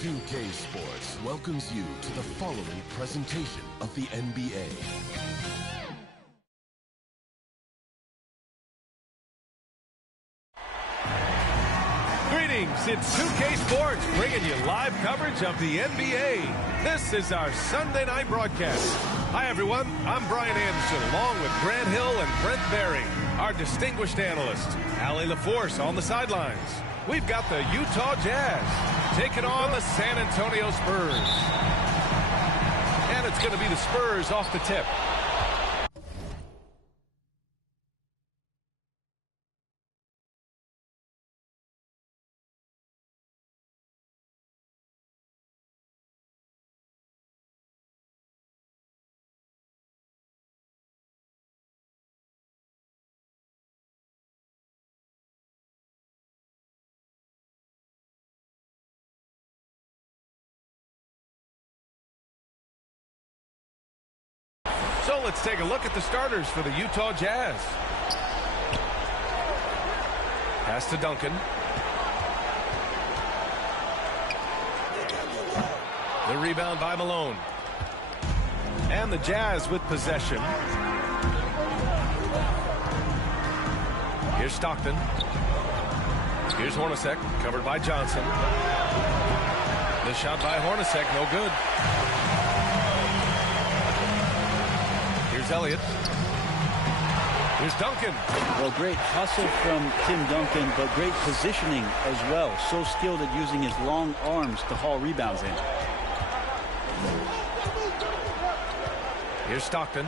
2K Sports welcomes you to the following presentation of the NBA. Greetings, it's 2K Sports bringing you live coverage of the NBA. This is our Sunday night broadcast. Hi everyone, I'm Brian Anderson along with Grant Hill and Brent Barry, our distinguished analysts. Allie LaForce on the sidelines. We've got the Utah Jazz taking on the San Antonio Spurs. And it's going to be the Spurs off the tip. So let's take a look at the starters for the Utah Jazz. Pass to Duncan. The rebound by Malone. And the Jazz with possession. Here's Stockton. Here's Hornacek, covered by Johnson. The shot by Hornacek, no good. Elliott. Here's Duncan. Well, great hustle from Tim Duncan, but great positioning as well. So skilled at using his long arms to haul rebounds in. Here's Stockton.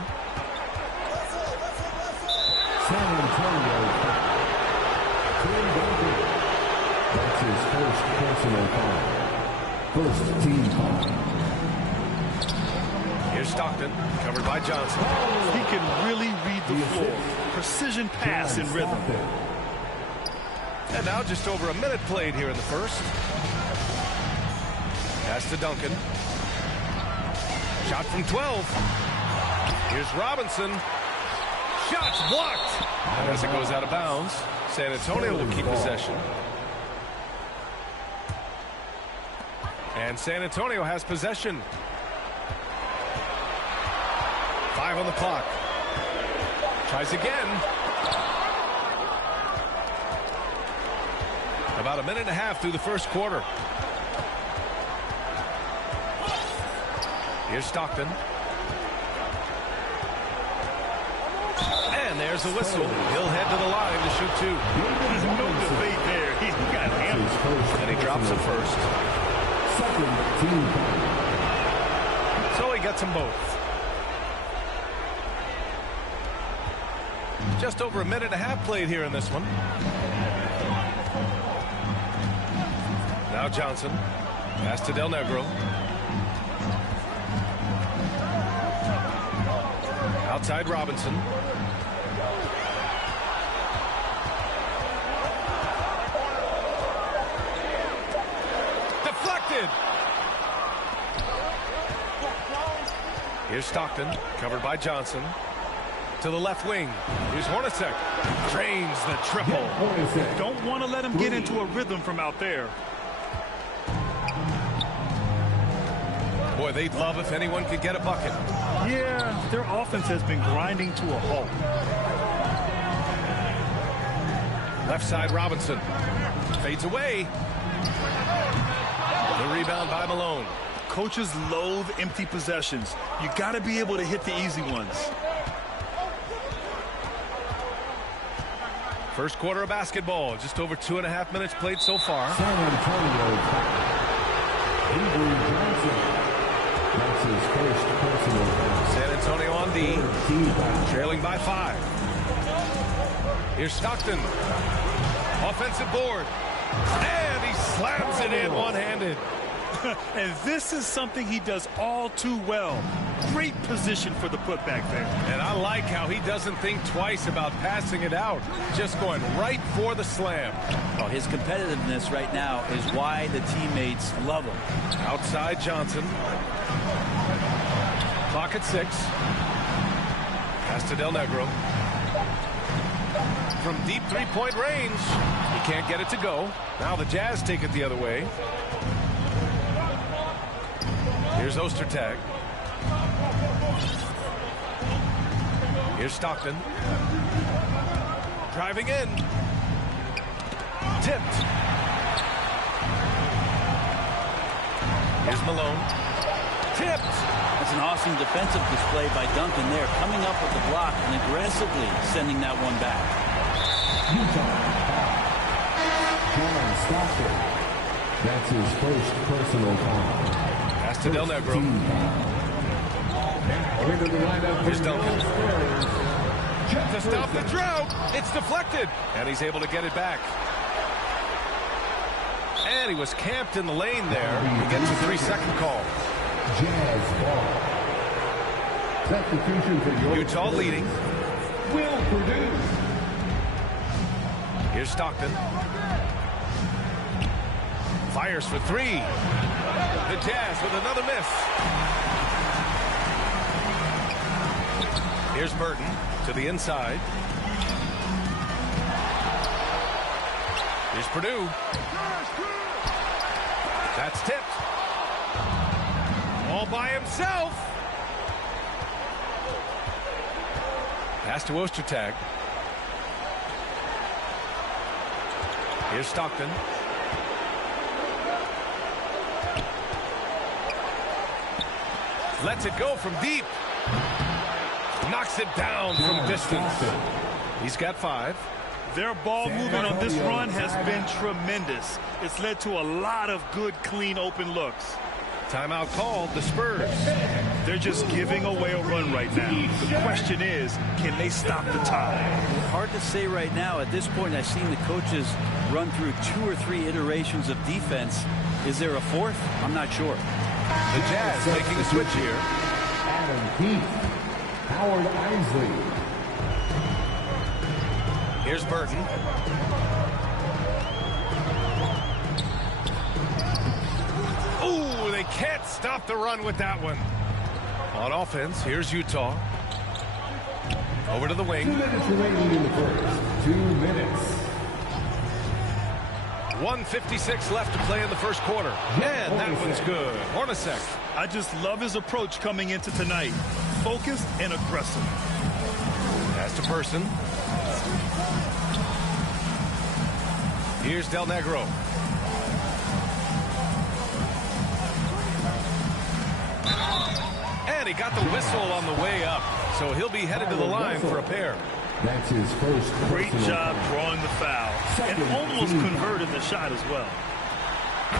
San Antonio. Tim Duncan. That's his first personal foul. First team foul. Here's Stockton, covered by Johnson. He can really read the floor. Precision pass in rhythm. And now just over a minute played here in the first. Pass to Duncan. Shot from 12. Here's Robinson. Shots blocked. And as it goes out of bounds, San Antonio will keep possession. And San Antonio has possession. 5 on the clock. Tries again. About a minute and a half through the first quarter. Here's Stockton. And there's a whistle. He'll head to the line to shoot two. There's no debate there. He's got hammered. And he drops it first. Second team foul. So he gets them both. Just over a minute and a half played here in this one. Now Johnson. Pass to Del Negro. Outside Robinson. Deflected. Here's Stockton, covered by Johnson. To the left wing. Here's Hornacek. Drains the triple. Don't want to let him get into a rhythm from out there. Boy, they'd love if anyone could get a bucket. Yeah, their offense has been grinding to a halt. Left side Robinson. Fades away. The rebound by Malone. Coaches loathe empty possessions. You got to be able to hit the easy ones. First quarter of basketball. Just over 2.5 minutes played so far. San Antonio foul. Avery Johnson. That's his first personal foul. San Antonio on D. Team foul. Trailing by 5. Here's Stockton. Offensive board. And he slams it in one-handed. And this is something he does all too well. Great position for the putback there. And I like how he doesn't think twice about passing it out. Just going right for the slam. Oh, his competitiveness right now is why the teammates love him. Outside Johnson. Clock at 6. Pass to Del Negro. From deep three-point range. He can't get it to go. Now the Jazz take it the other way. Here's Ostertag. Here's Stockton. Driving in. Tipped. Here's Malone. Tipped. That's an awesome defensive display by Duncan there, coming up with the block and aggressively sending that one back. Utah. John Stockton. That's his first personal foul. Pass to Del Negro. Into the lineup. Here's Duncan. To stop the drought. It's deflected. And he's able to get it back. And he was camped in the lane there. He gets a 3-second call. Jazz ball. Substitution for your Utah leading. Will produce. Here's Stockton. Fires for 3. The Jazz with another miss. Here's Burton to the inside. Here's Purdue. That's tipped. All by himself. Pass to Ostertag. Here's Stockton. Lets it go from deep. Knocks it down from distance. He's got 5. Their ball movement on this run has been tremendous. It's led to a lot of good, clean, open looks. Timeout called, the Spurs. They're just giving away a run right now. The question is, can they stop the tide? Hard to say right now. At this point, I've seen the coaches run through 2 or 3 iterations of defense. Is there a 4th? I'm not sure. The Jazz making a switch here. Adam Keith. Howard Isley. Here's Burton. Ooh, they can't stop the run with that one. On offense, here's Utah. Over to the wing. 2 minutes remaining in the first. 2 minutes. 1:56 left to play in the first quarter. And that one's good. Hornacek. I just love his approach coming into tonight. Focused and aggressive. Pass to Person. Here's Del Negro. And he got the whistle on the way up. So he'll be headed to the line for a pair. That's his first. Great job drawing the foul. And almost converted the shot as well.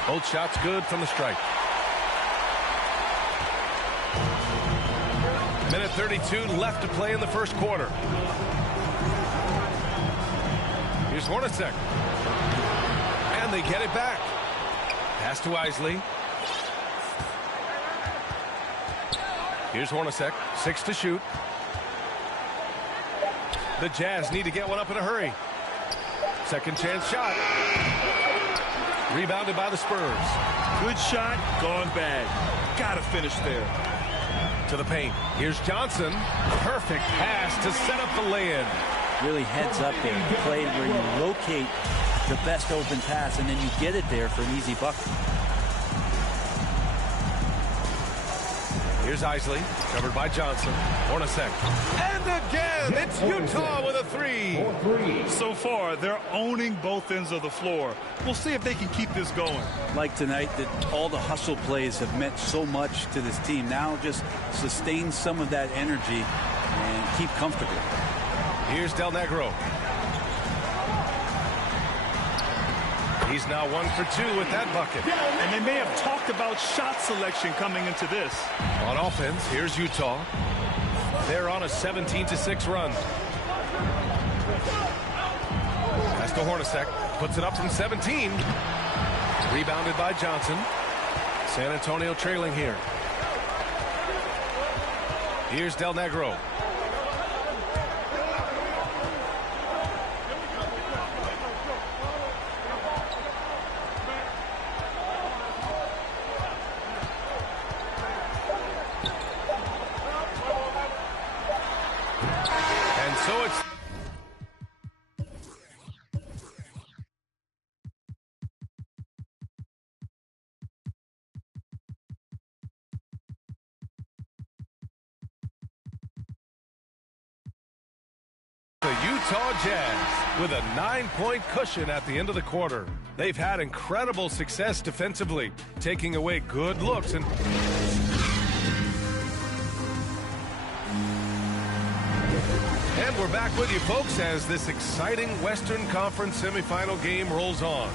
Both shots good from the stripe. Minute 32 left to play in the first quarter. Here's Hornacek. And they get it back. Pass to Isley. Here's Hornacek. 6 to shoot. The Jazz need to get one up in a hurry. Second chance shot. Rebounded by the Spurs. Good shot, gone bad. Gotta finish there. To the paint. Here's Johnson. Perfect pass to set up the lay-in. Really heads up there. Play where you locate the best open pass and then you get it there for an easy bucket. Here's Isley, covered by Johnson. Hornacek. And again, it's Utah with a 3. So far, they're owning both ends of the floor. We'll see if they can keep this going. Like tonight, that all the hustle plays have meant so much to this team. Now just sustain some of that energy and keep comfortable. Here's Del Negro. He's now 1 for 2 with that bucket. And they may have talked about shot selection coming into this. On offense, here's Utah. They're on a 17-6 run. Pass to Hornacek. Puts it up from 17. Rebounded by Johnson. San Antonio trailing here. Here's Del Negro. Utah Jazz with a 9-point cushion at the end of the quarter. They've had incredible success defensively, taking away good looks and we're back with you, folks, as this exciting Western Conference semifinal game rolls on.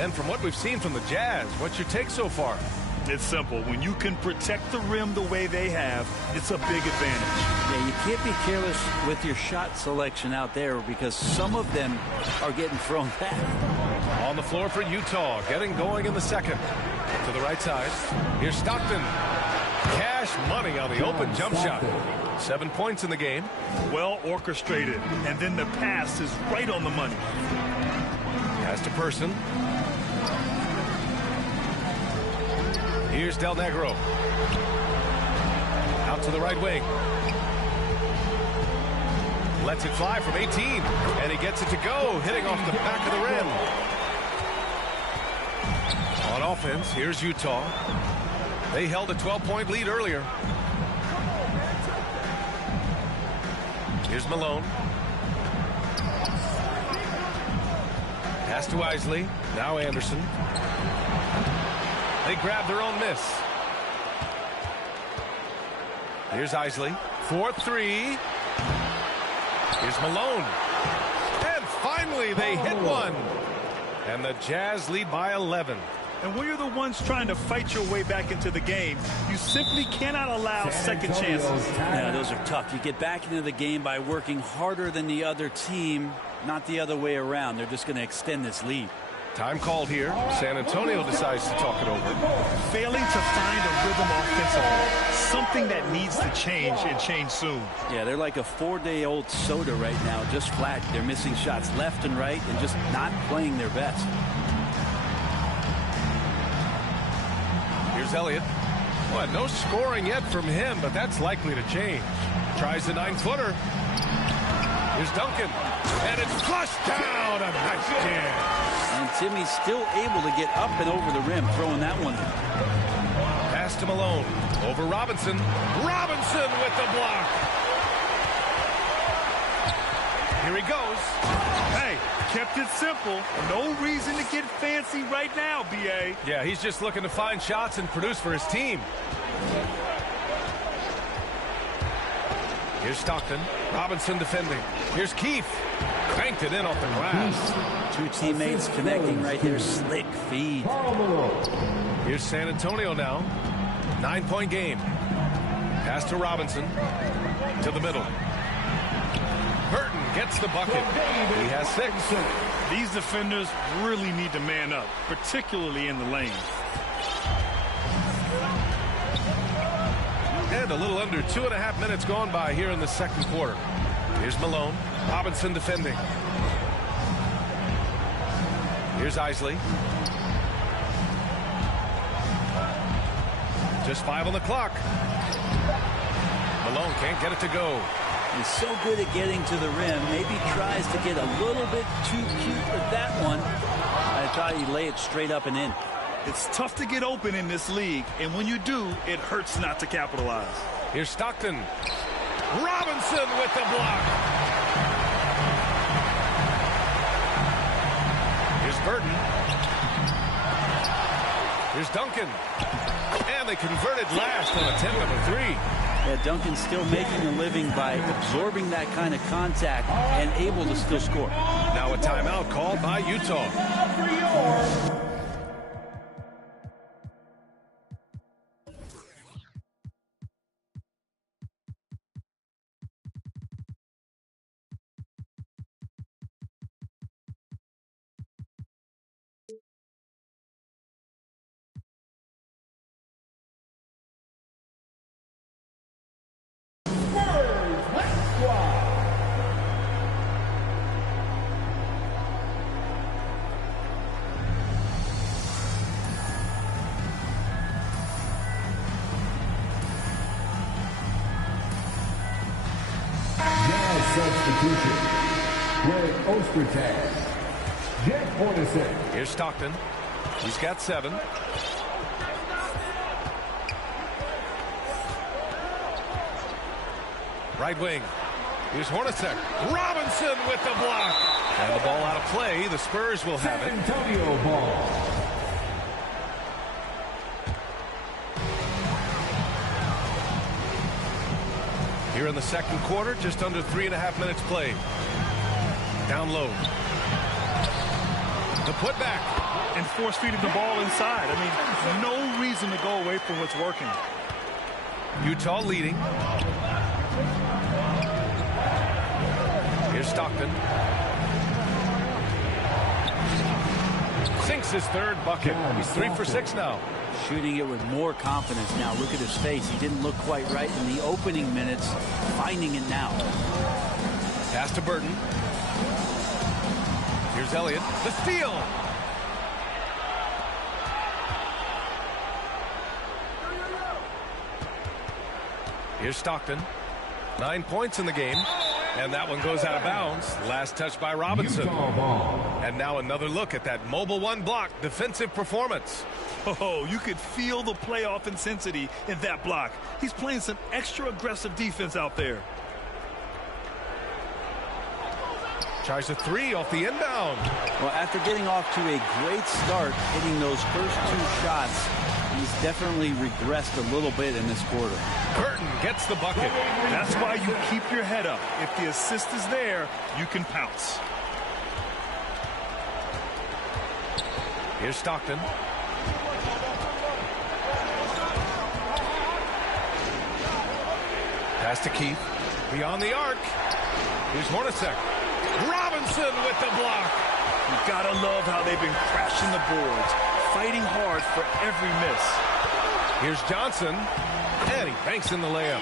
And from what we've seen from the Jazz, what's your take so far? It's simple. When you can protect the rim the way they have, it's a big advantage. Yeah, you can't be careless with your shot selection out there because some of them are getting thrown back. On the floor for Utah, getting going in the second. To the right side. Here's Stockton. Cash money on the open jump shot. 7 points in the game. Well orchestrated. And then the pass is right on the money. Pass to Person. Here's Del Negro. Out to the right wing. Lets it fly from 18. And he gets it to go, hitting off the back of the rim. On offense, here's Utah. They held a 12-point lead earlier. Here's Malone. Pass to Isley. Now Anderson. They grab their own miss. Here's Isley. 4-3. Here's Malone. And finally they hit one. And the Jazz lead by 11. And when you're the ones trying to fight your way back into the game, you simply cannot allow second chances. Yeah, those are tough. You get back into the game by working harder than the other team, not the other way around. They're just going to extend this lead. Time called here. San Antonio decides to talk it over. Failing to find a rhythm offensively. Something that needs to change and change soon. Yeah, they're like a 4-day-old soda right now, just flat. They're missing shots left and right and just not playing their best. Here's Elliott. Well, no scoring yet from him, but that's likely to change. Tries the 9-footer. Here's Duncan. And it's flushed down. A nice jam. And Timmy's still able to get up and over the rim, throwing that one in. Pass to Malone. Over Robinson. Robinson with the block. Here he goes. Hey, kept it simple. No reason to get fancy right now, B.A. Yeah, he's just looking to find shots and produce for his team. Here's Stockton. Robinson defending. Here's Keith. Cranked it in off the glass. Two teammates connecting right there. Slick feed. Here's San Antonio now. 9-point game. Pass to Robinson. To the middle. Burton gets the bucket. He has 6. These defenders really need to man up, particularly in the lane. And a little under 2.5 minutes gone by here in the second quarter. Here's Malone. Robinson defending. Here's Isley. Just 5 on the clock. Malone can't get it to go. He's so good at getting to the rim. Maybe tries to get a little bit too cute with that one. I thought he'd lay it straight up and in. It's tough to get open in this league, and when you do, it hurts not to capitalize. Here's Stockton. Robinson with the block. Here's Burton. Here's Duncan. And they converted last on attempt number 3. Yeah, Duncan's still making a living by absorbing that kind of contact and able to still score. Now a timeout called by Utah. Substitution. Greg Ostertag. Jeff Hornacek. Here's Stockton. He's got 7. Right wing. Here's Hornacek. Robinson with the block. And the ball out of play. The Spurs will have it. Antonio ball. Here in the second quarter, just under 3.5 minutes played. Down low. The putback. And force feeding the ball inside. I mean, no reason to go away from what's working. Utah leading. Here's Stockton. Sinks his third bucket. He's 3 for 6 now. Shooting it with more confidence now. Look at his face. He didn't look quite right in the opening minutes. Finding it now. Pass to Burton. Here's Elliott. The steal. Here's Stockton. 9 points in the game. And that one goes out of bounds. Last touch by Robinson. And now another look at that mobile one block defensive performance. Oh, you could feel the playoff intensity in that block. He's playing some extra aggressive defense out there. Tries a three off the inbound. Well, after getting off to a great start, hitting those first 2 shots, he's definitely regressed a little bit in this quarter. Burton gets the bucket. That's why you keep your head up. If the assist is there, you can pounce. Here's Stockton. Pass to Keith. Beyond the arc. Here's Hornacek. Robinson with the block. You gotta love how they've been crashing the boards, fighting hard for every miss. Here's Johnson. And he banks in the layup.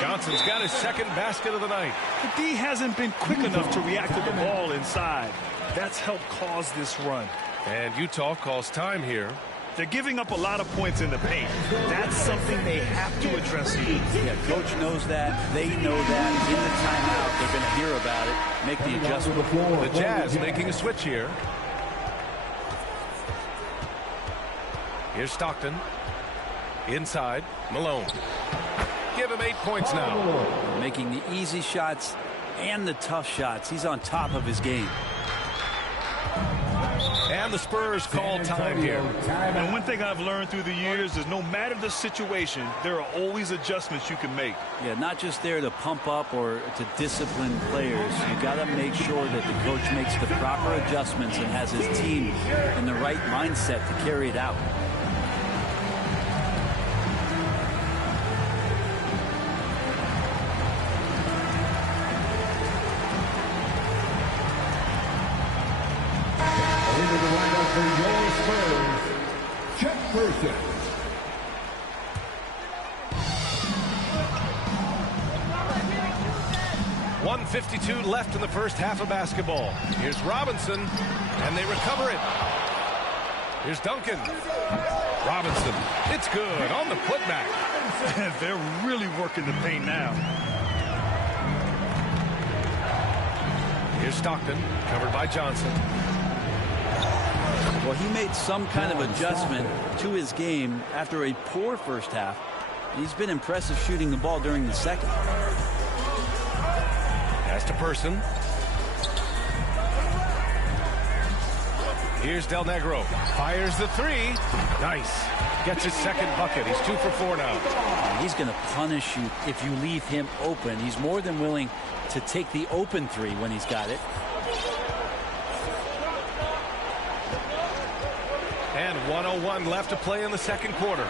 Johnson's got his second basket of the night. The D hasn't been quick enough to react to the ball inside. That's helped cause this run. And Utah calls time here. They're giving up a lot of points in the paint. That's something they have to address here. Yeah, coach knows that. They know that. In the timeout, they're going to hear about it, make the adjustment. The Jazz making a switch here. Here's Stockton. Inside, Malone. Give him 8 points now. Making the easy shots and the tough shots. He's on top of his game. And the Spurs call time here. And one thing I've learned through the years is no matter the situation, there are always adjustments you can make. Yeah, not just there to pump up or to discipline players. You got to make sure that the coach makes the proper adjustments and has his team in the right mindset to carry it out. Person. 1:52 left in the first half of basketball. Here's Robinson, and they recover it. Here's Duncan. Robinson, it's good on the putback. They're really working the paint now. Here's Stockton, covered by Johnson. Well, he made some kind of adjustment to his game after a poor first half. He's been impressive shooting the ball during the second. Pass to Person. Here's Del Negro. Fires the three. Nice. Gets his second bucket. He's 2 for 4 now. He's going to punish you if you leave him open. He's more than willing to take the open three when he's got it. And 1:01 left to play in the second quarter.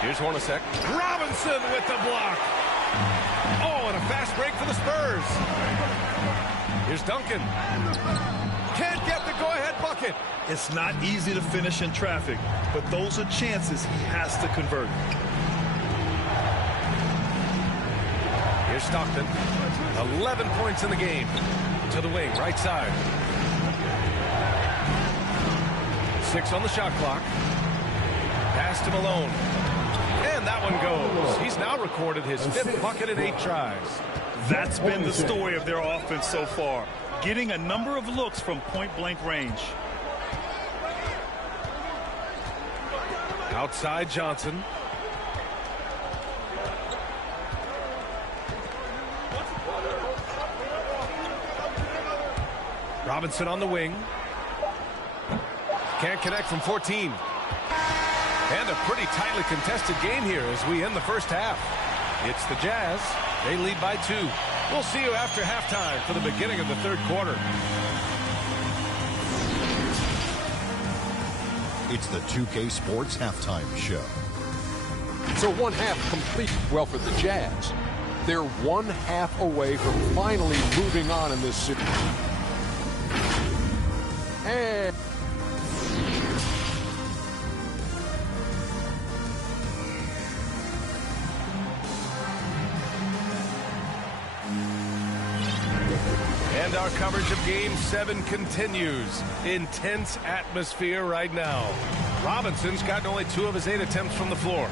Here's Hornacek. Robinson with the block. Oh, and a fast break for the Spurs. Here's Duncan. Can't get the go-ahead bucket. It's not easy to finish in traffic, but those are chances he has to convert. Here's Stockton. 11 points in the game. To the wing, right side. 6 on the shot clock. Pass to Malone. And that one goes. He's now recorded his 5th bucket in 8 tries. That's been the story of their offense so far. Getting a number of looks from point-blank range. Outside Johnson. Robinson on the wing. Can't connect from 14. And a pretty tightly contested game here as we end the first half. It's the Jazz. They lead by 2. We'll see you after halftime for the beginning of the third quarter. It's the 2K Sports Halftime Show. So one half complete. Well, for the Jazz, they're one half away from finally moving on in this series. And our coverage of Game 7 continues. Intense atmosphere right now. Robinson's gotten only 2 of his 8 attempts from the floor.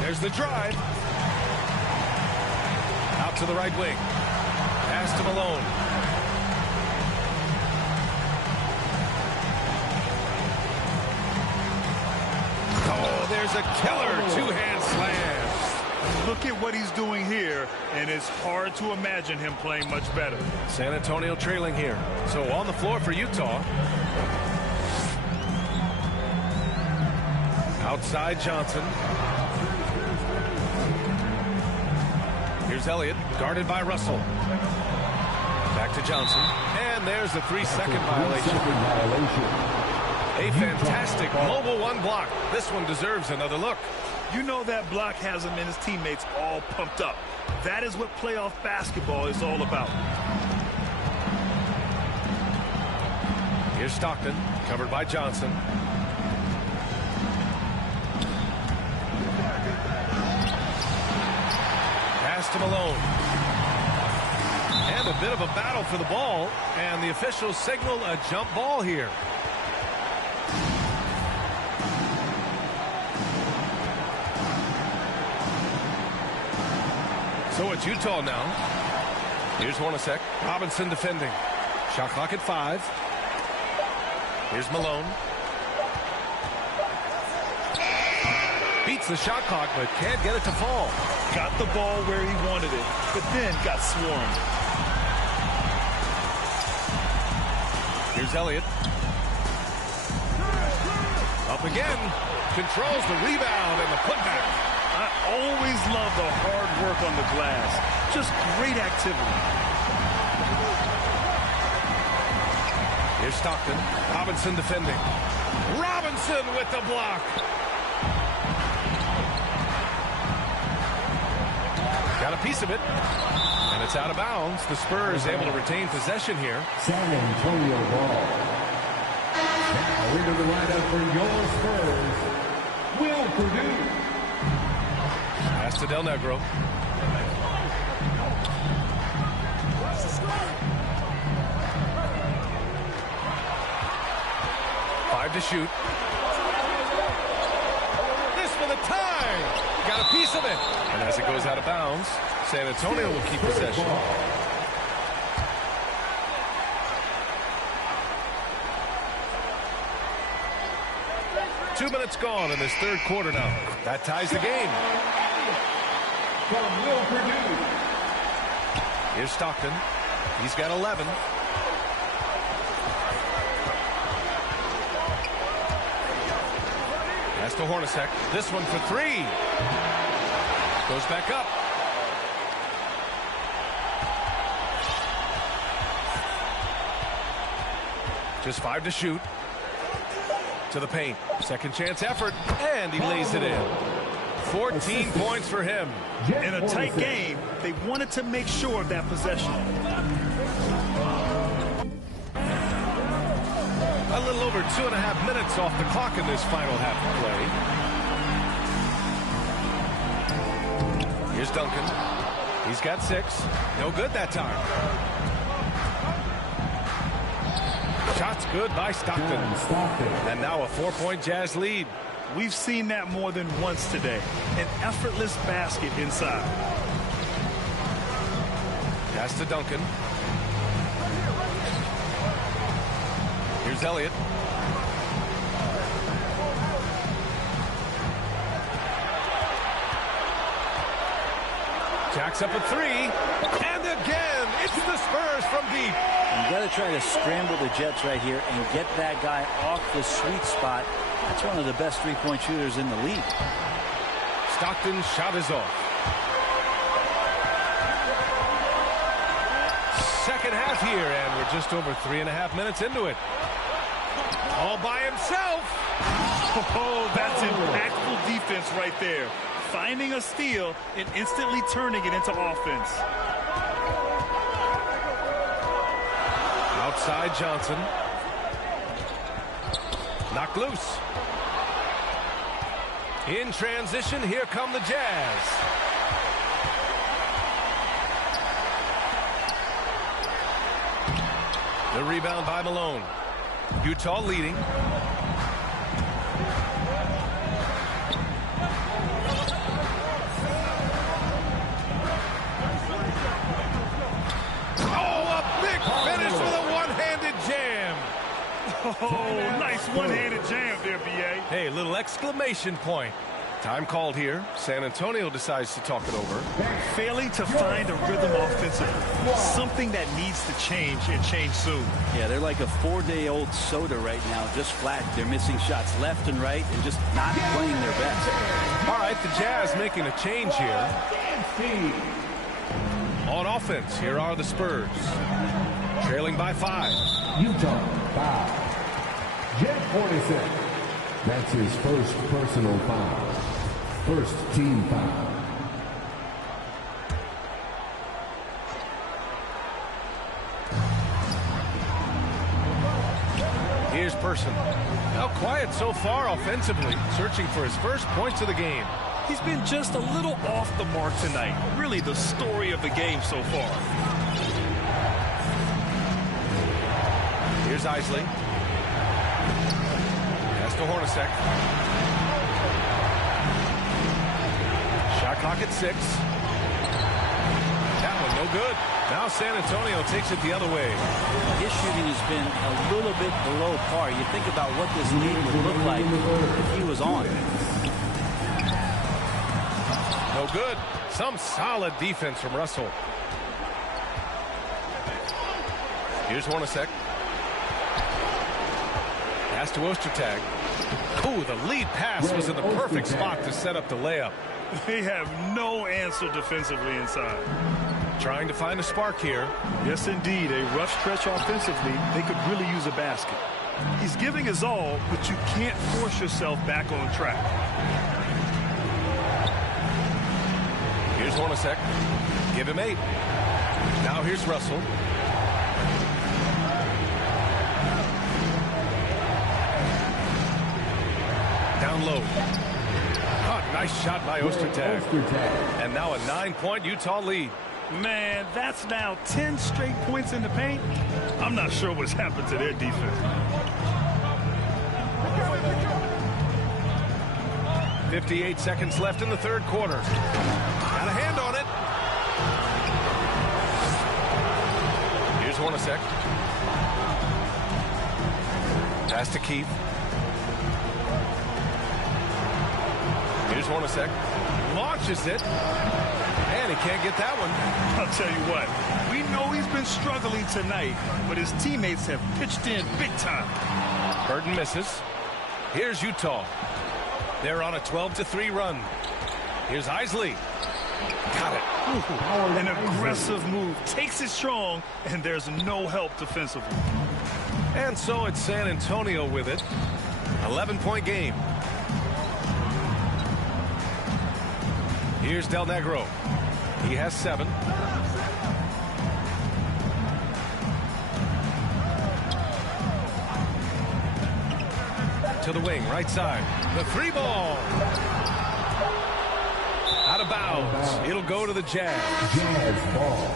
There's the drive. Out to the right wing. Pass to Malone. Oh, there's a killer two-hand slam. Look at what he's doing here, and it's hard to imagine him playing much better. San Antonio trailing here. So on the floor for Utah. Outside Johnson. Here's Elliott, guarded by Russell. Back to Johnson. And there's a 3-second violation. A fantastic mobile 1 block. This one deserves another look. You know that block has him and his teammates all pumped up. That is what playoff basketball is all about. Here's Stockton, covered by Johnson. Pass to Malone. And a bit of a battle for the ball, and the officials signal a jump ball here. So it's Utah now. Here's Hornacek. Robinson defending. Shot clock at 5. Here's Malone. Beats the shot clock, but can't get it to fall. Got the ball where he wanted it, but then got swarmed. Here's Elliott. Up again. Controls the rebound and the putback. I always love the hard work on the glass. Just great activity. Here's Stockton. Robinson defending. Robinson with the block. Got a piece of it. And it's out of bounds. The Spurs able to retain possession here. San Antonio ball. Now into the lineup for your Spurs, Will Purdue. Pass to Del Negro. Five to shoot. This for the tie. Got a piece of it. And as it goes out of bounds, San Antonio will keep possession. Two minutes gone in this third quarter now. That ties the game. From Will Purdue. Here's Stockton. He's got 11. Pass to Hornacek. This one for 3. Goes back up. Just 5 to shoot. To the paint. Second chance effort. And he lays it in. 14 points for him. In a tight game, they wanted to make sure of that possession. A little over 2.5 minutes off the clock in this final half of play. Here's Duncan. He's got 6. No good that time. Shots good by Stockton. And now a 4-point Jazz lead. We've seen that more than once today. An effortless basket inside. Pass to Duncan. Here's Elliott. To Jacks up a three. And again, it's the Spurs from deep. You got to try to scramble the Jets right here and get that guy off the sweet spot. That's one of the best three-point shooters in the league. Stockton's shot is off. Second half here, and we're just over 3.5 minutes into it. All by himself. Oh, that's impactful defense right there. Finding a steal and instantly turning it into offense. Outside Johnson. Knocked loose. In transition, here come the Jazz. The rebound by Malone. Utah leading. Oh, nice one-handed jam there, B.A. Hey, a little exclamation point. Time called here. San Antonio decides to talk it over. Failing to find a rhythm offensively. Something that needs to change and change soon. Yeah, they're like a 4-day-old soda right now, just flat. They're missing shots left and right and just not playing their best. All right, the Jazz making a change here. On offense, here are the Spurs. Trailing by 5. Utah, 5. Jeff Hornacek. That's his first personal foul. First team foul. Here's Person. Now quiet so far offensively, searching for his first points of the game. He's been just a little off the mark tonight. Really the story of the game so far. Here's Isley. Pass to Hornacek. Shot clock at 6. That one no good. Now San Antonio takes it the other way. His shooting has been a little bit below par. You think about what this league would look like if he was on. No good. Some solid defense from Russell. Here's Hornacek. Pass to Ostertag. Oh, the lead pass was in the perfect spot to set up the layup. They have no answer defensively inside. Trying to find a spark here. Yes, indeed. A rough stretch offensively. They could really use a basket. He's giving his all, but you can't force yourself back on track. Here's Hornacek. Give him 8. Now here's Russell. Down low. Nice shot by Ostertag. And now a 9-point Utah lead. Man, that's now 10 straight points in the paint. I'm not sure what's happened to their defense. 58 seconds left in the third quarter. Got a hand on it. Here's Hornacek. Pass to Keith. Here's Hornacek. Launches it. And he can't get that one. I'll tell you what. We know he's been struggling tonight, but his teammates have pitched in big time. Burton misses. Here's Utah. They're on a 12-3 run. Here's Isley. Got it. An aggressive move. Takes it strong, and there's no help defensively. And so it's San Antonio with it. 11-point game. Here's Del Negro. He has 7. To the wing, right side. The 3 ball. Out of bounds. It'll go to the Jazz. Jazz ball.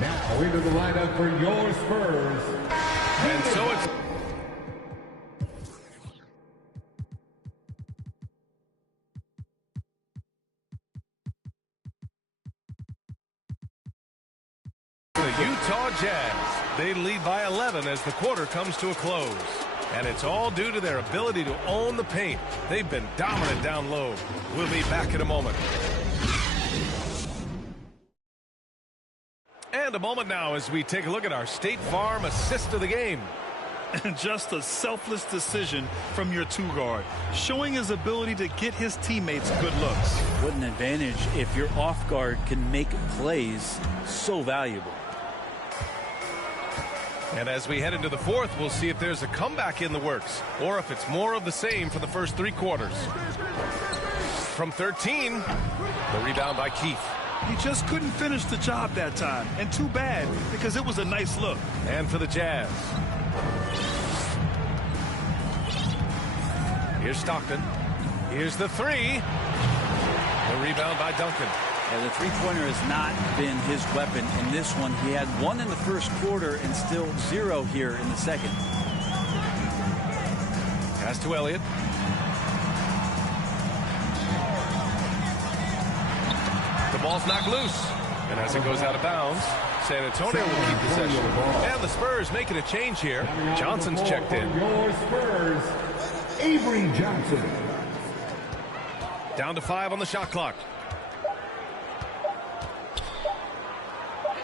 Now into the lineup for your Spurs. And so it's the Utah Jazz. They lead by 11 as the quarter comes to a close. And it's all due to their ability to own the paint. They've been dominant down low. We'll be back in a moment. And a moment now as we take a look at our State Farm assist of the game. And just a selfless decision from your two-guard, showing his ability to get his teammates good looks. What an advantage if your off guard can make plays so valuable. And as we head into the fourth, we'll see if there's a comeback in the works or if it's more of the same for the first 3 quarters. From 13, the rebound by Keith. He just couldn't finish the job that time, and too bad because it was a nice look. And for the Jazz. Here's Stockton. Here's the 3. The rebound by Duncan. Yeah, the three-pointer has not been his weapon in this one. He had 1 in the first quarter and still 0 here in the second. Pass to Elliott. The ball's knocked loose. And as it goes out of bounds, San Antonio will keep possession. And the Spurs making a change here. Johnson's checked in. Your Spurs, Avery Johnson. Down to 5 on the shot clock.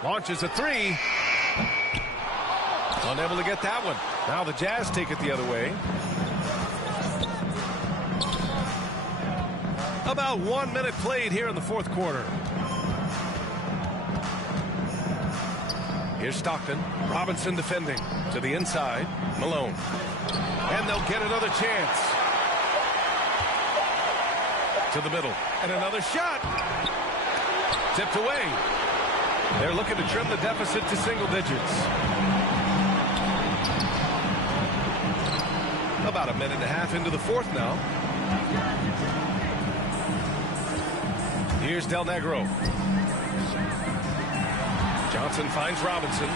Launches a 3. Unable to get that one. Now the Jazz take it the other way. About 1 minute played here in the fourth quarter. Here's Stockton. Robinson defending. To the inside. Malone. And they'll get another chance. To the middle. And another shot. Tipped away. They're looking to trim the deficit to single digits. About a minute and a half into the fourth now. Here's Del Negro. Johnson finds Robinson.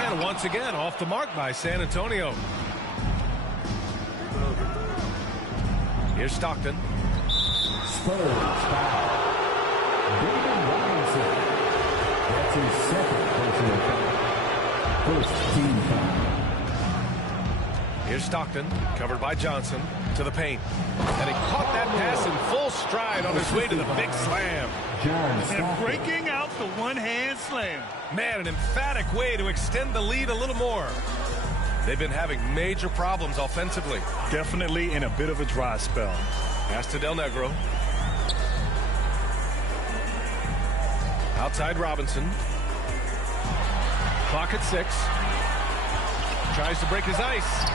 And once again off the mark by San Antonio. Here's Stockton. Spurs foul. David Robinson. That's his second personal foul. First team foul. Here's Stockton, covered by Johnson, to the paint. And he caught that pass in full stride on his way to the big slam. And breaking out the one-hand slam. Man, an emphatic way to extend the lead a little more. They've been having major problems offensively. Definitely in a bit of a dry spell. Pass to Del Negro. Outside Robinson. Clock at 6. Tries to break his ice.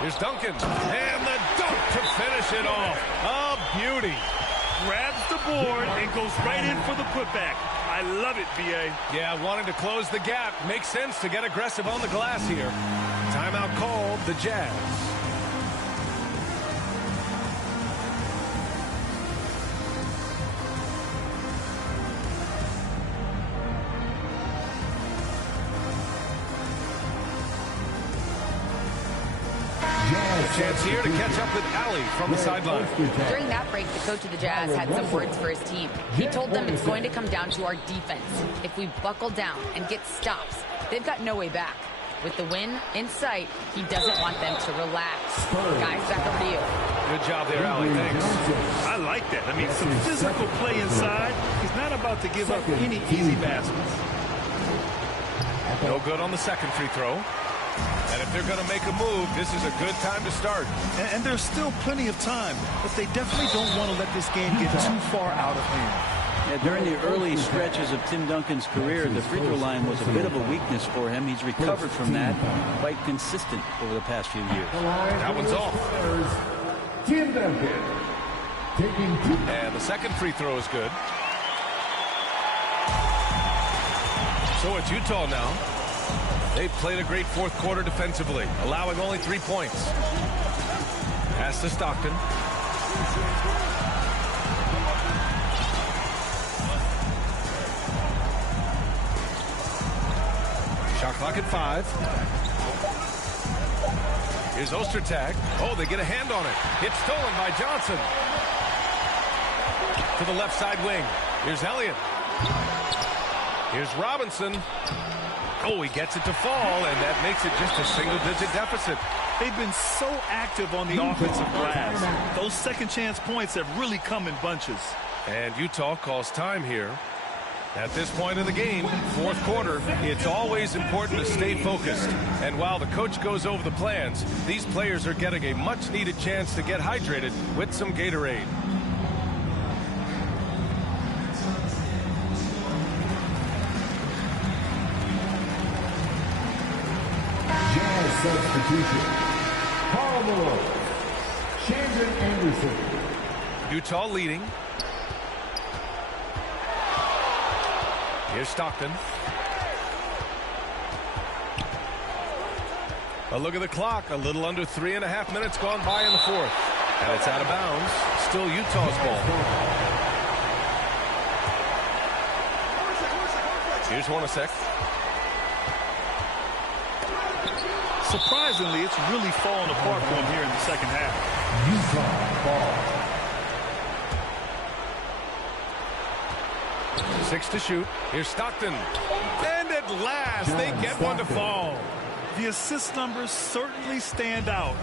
Here's Duncan. And the dunk to finish it off. A beauty. Grabs the board and goes right in for the putback. I love it, B.A. Yeah, wanting to close the gap. Makes sense to get aggressive on the glass here. Timeout called, the Jazz. Chance here to catch up with Allie from the sideline. During that break, the coach of the Jazz had some words for his team. He told them it's going to come down to our defense. If we buckle down and get stops, they've got no way back. With the win in sight, he doesn't want them to relax. Guys, back over to you. Good job there, Allie. Thanks. I like that. I mean, some physical play inside. He's not about to give up any easy baskets. No good on the second free throw. And if they're going to make a move, this is a good time to start. And there's still plenty of time, but they definitely don't want to let this game get too far out of hand. Yeah, during the early stretches of Tim Duncan's career, the free throw line was a bit of a weakness for him. He's recovered from that, quite consistent over the past few years. That one's off. Tim Duncan taking 2. And the second free throw is good. So it's Utah now. They've played a great fourth quarter defensively, allowing only 3 points. Pass to Stockton. Shot clock at 5. Here's Ostertag. Oh, they get a hand on it. It's stolen by Johnson. To the left side wing. Here's Elliott. Here's Robinson. Oh, he gets it to fall, and that makes it just a single-digit deficit. They've been so active on the offensive glass. Those second-chance points have really come in bunches. And Utah calls time here. At this point in the game, fourth quarter, it's always important to stay focused. And while the coach goes over the plans, these players are getting a much-needed chance to get hydrated with some Gatorade. Jazz substitution. Karl Malone. Chandon Anderson. Utah leading. Here's Stockton. A look at the clock. A little under 3.5 minutes gone by in the fourth. And it's out of bounds. Still Utah's ball. Here's Hornacek. Surprisingly, it's really fallen apart for him here in the second half. Utah ball. 6 to shoot. Here's Stockton. And at last, they get one to fall. The assist numbers certainly stand out.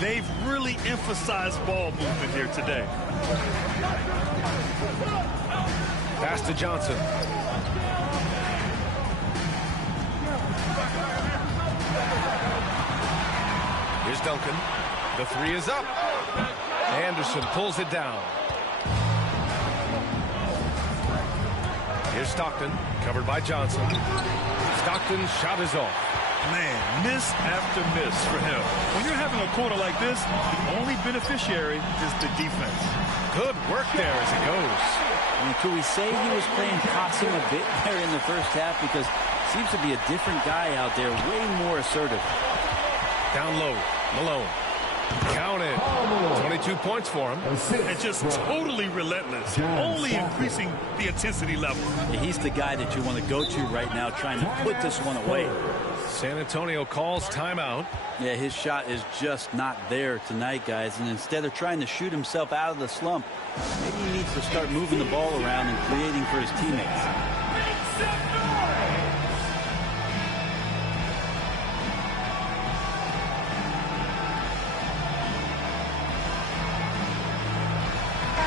They've really emphasized ball movement here today. Pass to Johnson. Here's Duncan. The three is up. Anderson pulls it down. Here's Stockton, covered by Johnson. Stockton's shot is off. Man, miss after miss for him. When you're having a quarter like this, the only beneficiary is the defense. Good work there as it goes. I mean, could we say he was playing possum a bit there in the first half? Because it seems to be a different guy out there, way more assertive. Down low, Malone. Count it. 22 points for him. And just totally relentless, only increasing the intensity level. Yeah, he's the guy that you want to go to right now, trying to put this one away. San Antonio calls timeout. Yeah, his shot is just not there tonight, guys. And instead of trying to shoot himself out of the slump, maybe he needs to start moving the ball around and creating for his teammates.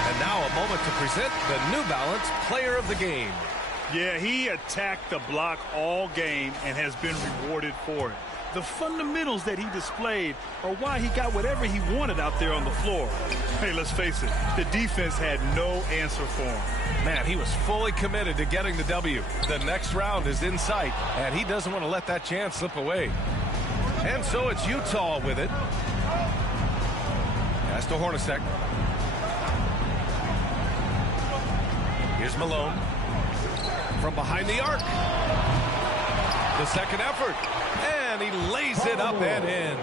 And now a moment to present the New Balance Player of the Game. Yeah, he attacked the block all game and has been rewarded for it. The fundamentals that he displayed are why he got whatever he wanted out there on the floor. Hey, let's face it, the defense had no answer for him. Man, he was fully committed to getting the W. The next round is in sight, and he doesn't want to let that chance slip away. And so it's Utah with it. Pass to Hornacek. Here's Malone. From behind the arc. The second effort. And he lays it up and in.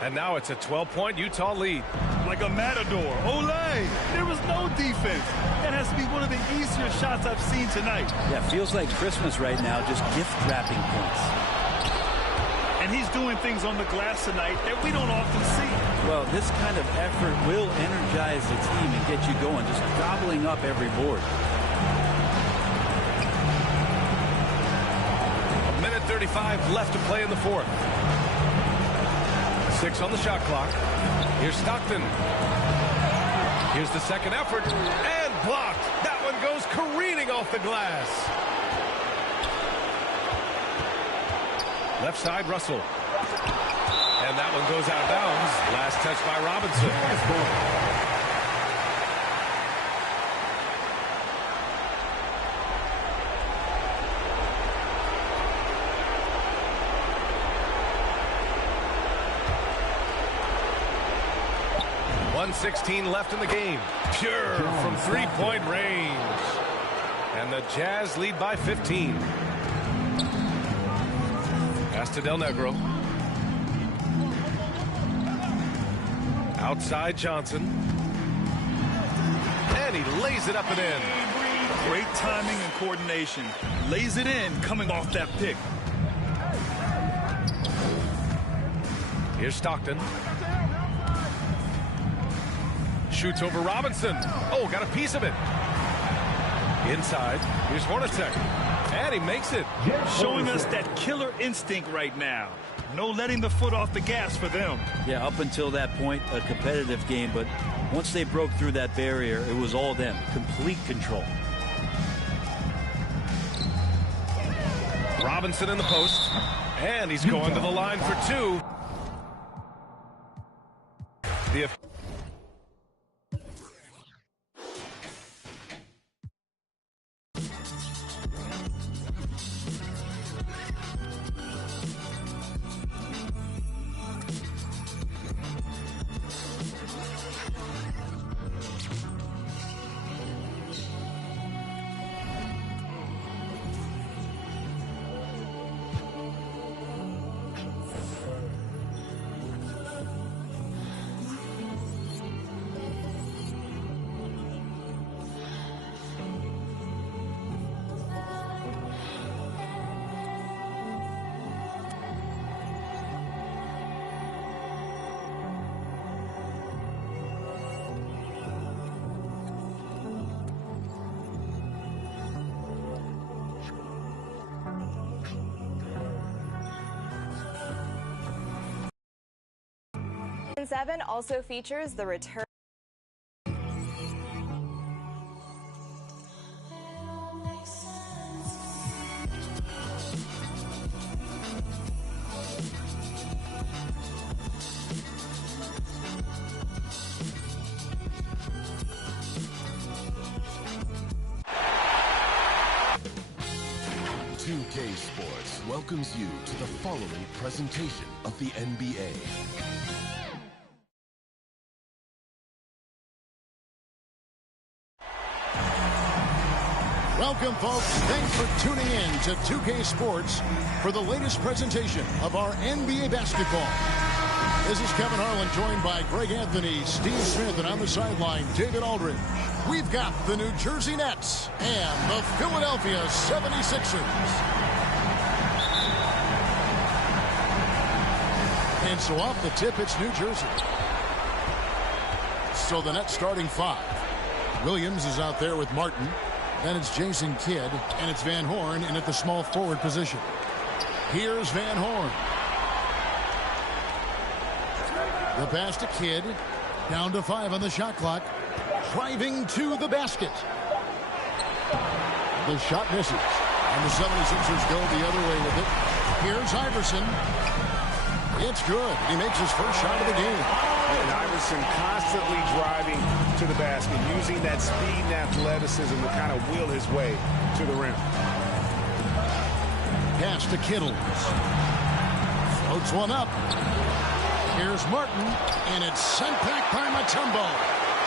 And now it's a 12-point Utah lead. Like a matador. Olay! There was no defense. That has to be one of the easier shots I've seen tonight. Yeah, feels like Christmas right now, just gift-wrapping points. And he's doing things on the glass tonight that we don't often see. Well, this kind of effort will energize the team and get you going, just gobbling up every board. 1:35 left to play in the fourth. 6 on the shot clock. Here's Stockton. Here's the second effort. And blocked. That one goes careening off the glass. Left side, Russell. And that one goes out of bounds. Last touch by Robinson. .16 left in the game. Pure from three-point range. And the Jazz lead by 15. Pass to Del Negro. Outside Johnson. And he lays it up and in. Great timing and coordination. Lays it in coming off that pick. Here's Stockton. Shoots over Robinson. Oh, got a piece of it. Inside. Here's Hornacek. And he makes it. Showing us that killer instinct right now. No letting the foot off the gas for them. Yeah, up until that point, a competitive game, but Once they broke through that barrier, it was all them. Complete control. Robinson in the post, and he's going to the line for two. Season 7 also features the return. Sports welcomes you to the following presentation of the NBA. Welcome, folks. Thanks for tuning in to 2K Sports for the latest presentation of our NBA basketball. This is Kevin Harlan, joined by Greg Anthony, Steve Smith, and on the sideline, David Aldridge. We've got the New Jersey Nets and the Philadelphia 76ers. And so off the tip, it's New Jersey. So the Nets starting five. Williams is out there with Martin. Then it's Jason Kidd, and it's Van Horn in at the small forward position. Here's Van Horn. The pass to Kidd. Down to 5 on the shot clock. Driving to the basket. The shot misses. And the 76ers go the other way with it. Here's Iverson. It's good. He makes his first shot of the game. And Iverson constantly driving to the basket, using that speed and athleticism to kind of wheel his way to the rim. Pass to Kittles. Floats one up. Here's Martin, and it's sent back by Mutombo.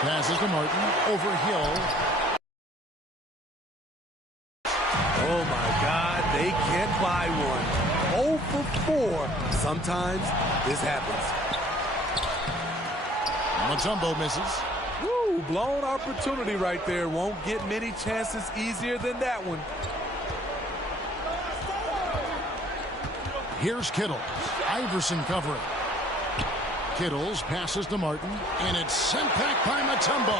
Passes to Martin over Hill. Oh, my God, they can't buy one. 0 for 4. Sometimes this happens. Mutombo misses. Woo, blown opportunity right there. Won't get many chances easier than that one. Here's Kittles. Iverson covering. Kittles passes to Martin, and it's sent back by Mutombo.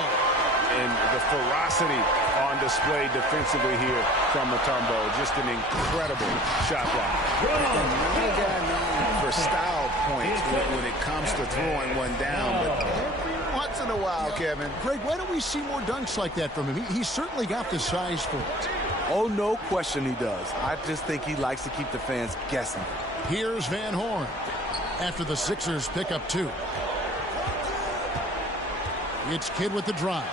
And the ferocity on display defensively here from Mutombo. Just an incredible shot block. Another guy known for style points when it comes to throwing one down. But every once in a while, Kevin. Greg, why don't we see more dunks like that from him? He's certainly got the size for it. Oh, no question he does. I just think he likes to keep the fans guessing. Here's Van Horn after the Sixers pick up 2. It's Kidd with the drive.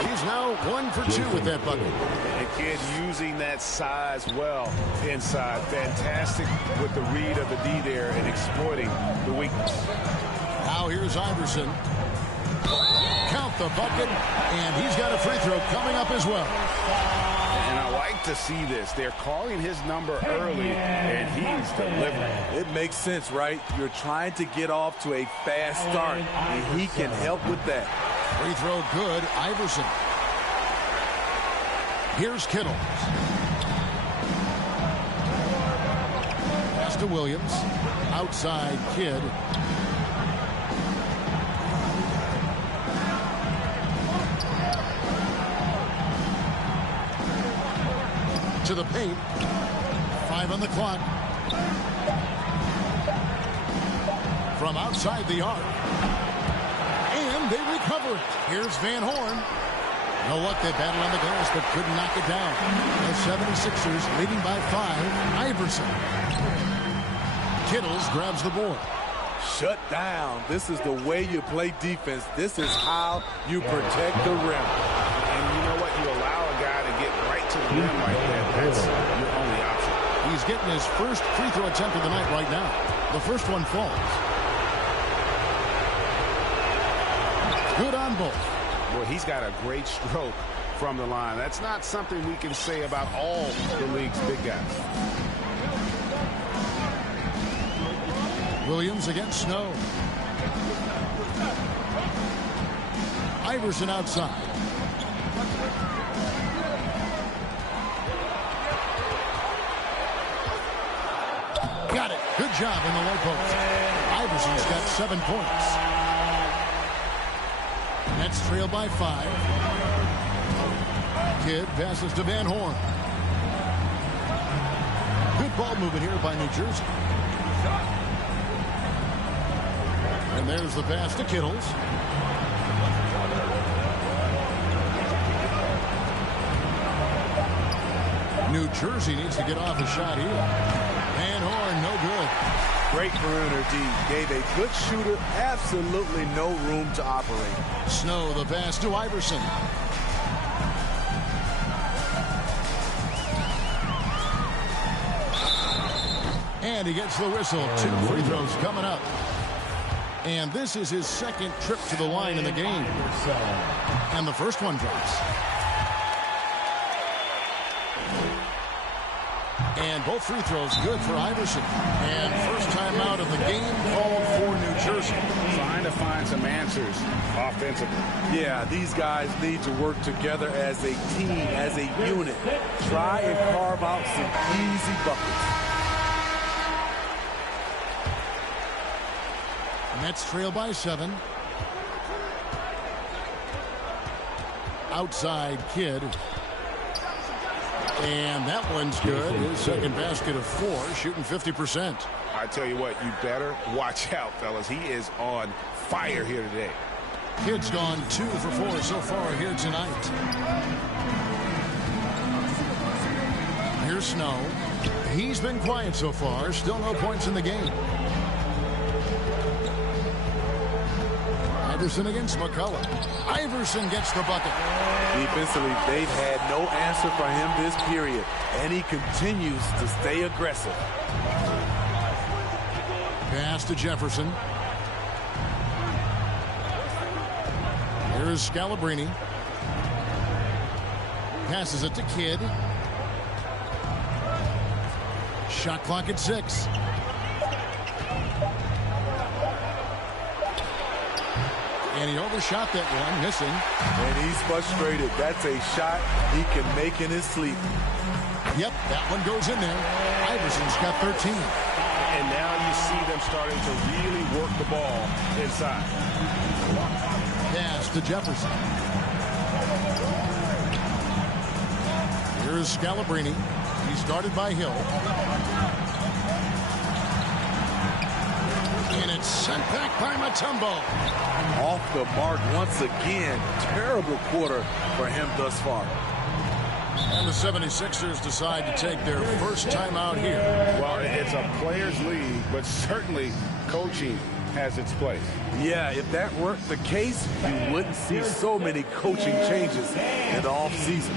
He's now 1 for 2 with that bucket. And Kidd using that size well inside. Fantastic with the read of the D there and exploiting the weakness. Now here's Iverson. Count the bucket, and he's got a free throw coming up as well. And I like to see this. They're calling his number early, and he's delivering. It makes sense, right? You're trying to get off to a fast start, and he can help with that. Free throw good. Iverson. Here's Kittles. Pass to Williams. Outside Kidd. To the paint. 5 on the clock. From outside the arc. And and they recover it. Here's Van Horn. No luck, they battled on the glass, but couldn't knock it down. The 76ers leading by 5. Iverson. Kittles grabs the board. Shut down. This is the way you play defense. This is how you protect the rim. And you know what? You allow a guy to get right to the rim like that. That's your only option. He's getting his first free throw attempt of the night right now. The first one falls. Good on both. Boy, he's got a great stroke from the line. That's not something we can say about all the league's big guys. Williams against Snow. Iverson outside. Got it. Good job in the low post. Iverson's got 7 points. Nets trail by 5. Kidd passes to Van Horn. Good ball movement here by New Jersey. And there's the pass to Kittles. New Jersey needs to get off a shot here. Van Horn, no good. Great perimeter D. Gave a good shooter absolutely no room to operate. Snow, the pass to Iverson. And he gets the whistle. 2 free throws coming up. And this is his second trip to the line in the game. And the first one drops. And both free throws good for Iverson. And first time out of the game called for New Jersey. Trying to find some answers offensively. Yeah, these guys need to work together as a team, as a unit. Try and carve out some easy buckets. Nets trail by 7. Outside Kidd. And that one's good. His second basket of 4, shooting 50%. I tell you what, you better watch out, fellas. He is on fire here today. Kidd's gone 2 for 4 so far here tonight. Here's Snow. He's been quiet so far. Still no points in the game. Iverson against McCullough. Iverson gets the bucket. Defensively, they've had no answer for him this period, and he continues to stay aggressive. Pass to Jefferson. Here's Scalabrine. Passes it to Kidd. Shot clock at 6. And he overshot that one, missing. And he's frustrated. That's a shot he can make in his sleep. Yep, that one goes in there. Iverson's got 13. And now you see them starting to really work the ball inside. Pass to Jefferson. Here's Scalabrine. He started by Hill. And it's sent back by Mutombo. Off the mark once again. Terrible quarter for him thus far. And the 76ers decide to take their first time out here. Well, it's a players' league, but certainly coaching has its place. Yeah, if that weren't the case, you wouldn't see so many coaching changes in the offseason.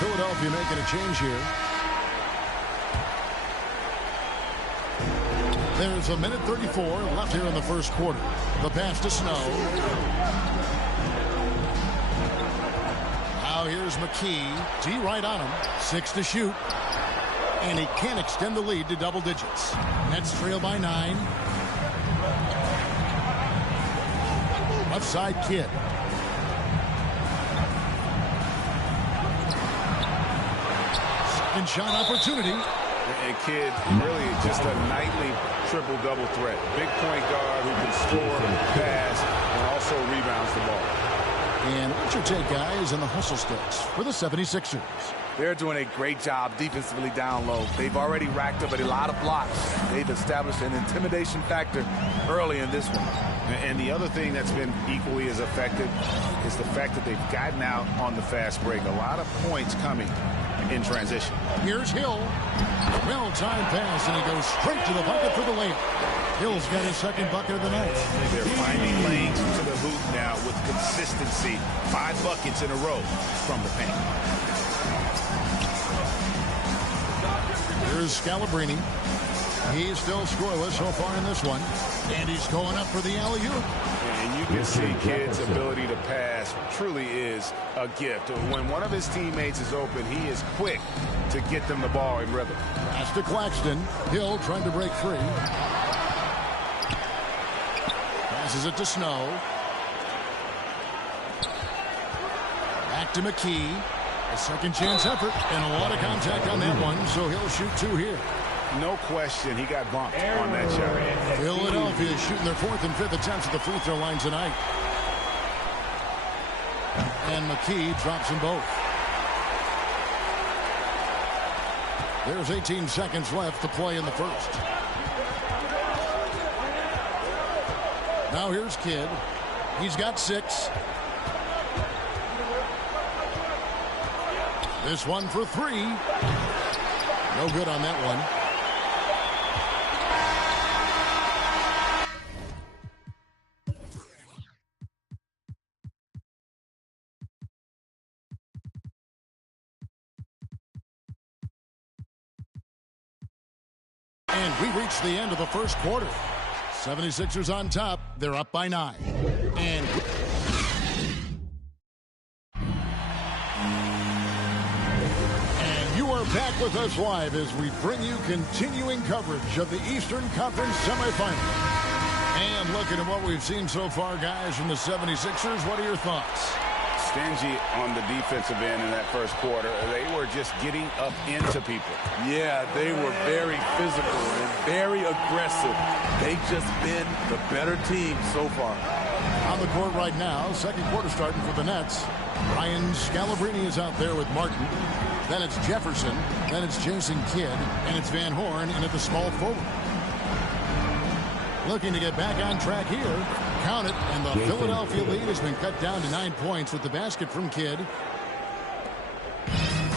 Philadelphia making a change here. There's a minute 34 left here in the first quarter. The pass to Snow. Now here's McKee. D right on him. 6 to shoot. And he can't extend the lead to double digits. Nets trail by 9. Left side Kidd. And shot opportunity. And Kidd really just a nightly triple-double threat. Big point guard who can score, pass, and also rebounds the ball. And what's your take, guys, on the hustle sticks for the 76ers? They're doing a great job defensively down low. They've already racked up a lot of blocks. They've established an intimidation factor early in this one. And the other thing that's been equally as effective is the fact that they've gotten out on the fast break. A lot of points coming in transition. Here's Hill. Well-timed pass, and he goes straight to the bucket for the layup. Hill's got his second bucket of the night. They're finding lanes to the hoop now with consistency. 5 buckets in a row from the paint. Here's Scalabrine. He's still scoreless so far in this one. And he's going up for the alley-oop. And you can see Kidd's ability to pass truly is a gift. When one of his teammates is open, he is quick to get them the ball in rhythm. Pass to Claxton. Hill trying to break free. Passes it to Snow. Back to McKee. A second chance effort and a lot of contact on that one, so he'll shoot 2 here. No question, he got bumped on that shot. Philadelphia is shooting their 4th and 5th attempts at the free throw line tonight. And McKee drops them both. There's 18 seconds left to play in the first. Now here's Kidd. He's got 6. This one for 3. No good on that one. And we reach the end of the first quarter. 76ers on top. They're up by 9. And you are back with us live as we bring you continuing coverage of the Eastern Conference semifinal. And looking at what we've seen so far, guys, from the 76ers, what are your thoughts? Stingy on the defensive end in that first quarter. They were just getting up into people. Yeah, they were very physical and very aggressive. They've just been the better team so far. On the court right now, second quarter starting for the Nets. Ryan Scalabrine is out there with Martin. Then it's Jefferson. Then it's Jason Kidd. And it's Van Horn in at the small forward. Looking to get back on track here. Count it, and the Philadelphia lead has been cut down to 9 points with the basket from Kidd.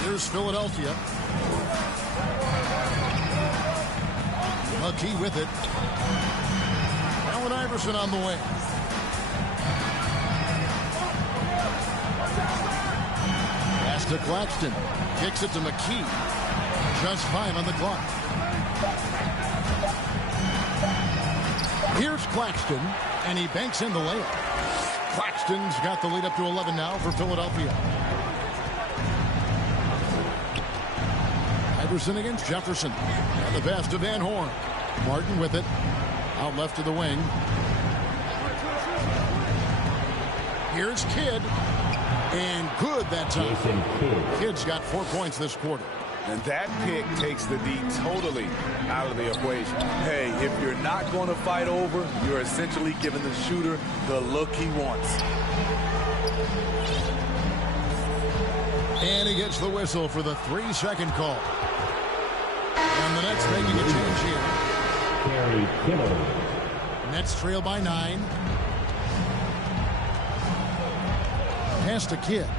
Here's Philadelphia. McKee with it. Allen Iverson on the way. Pass to Claxton. Kicks it to McKee. Just 5 on the clock. Here's Claxton, and he banks in the layup. Claxton's got the lead up to 11 now for Philadelphia. Iverson against Jefferson. And the pass to Van Horn. Martin with it. Out left of the wing. Here's Kidd. And good that time. Kidd's got 4 points this quarter. And that pick takes the D totally out of the equation. Hey, if you're not going to fight over, you're essentially giving the shooter the look he wants. And he gets the whistle for the 3-second call. And the Nets making a change here. Nets trail by 9. Pass to Kidd.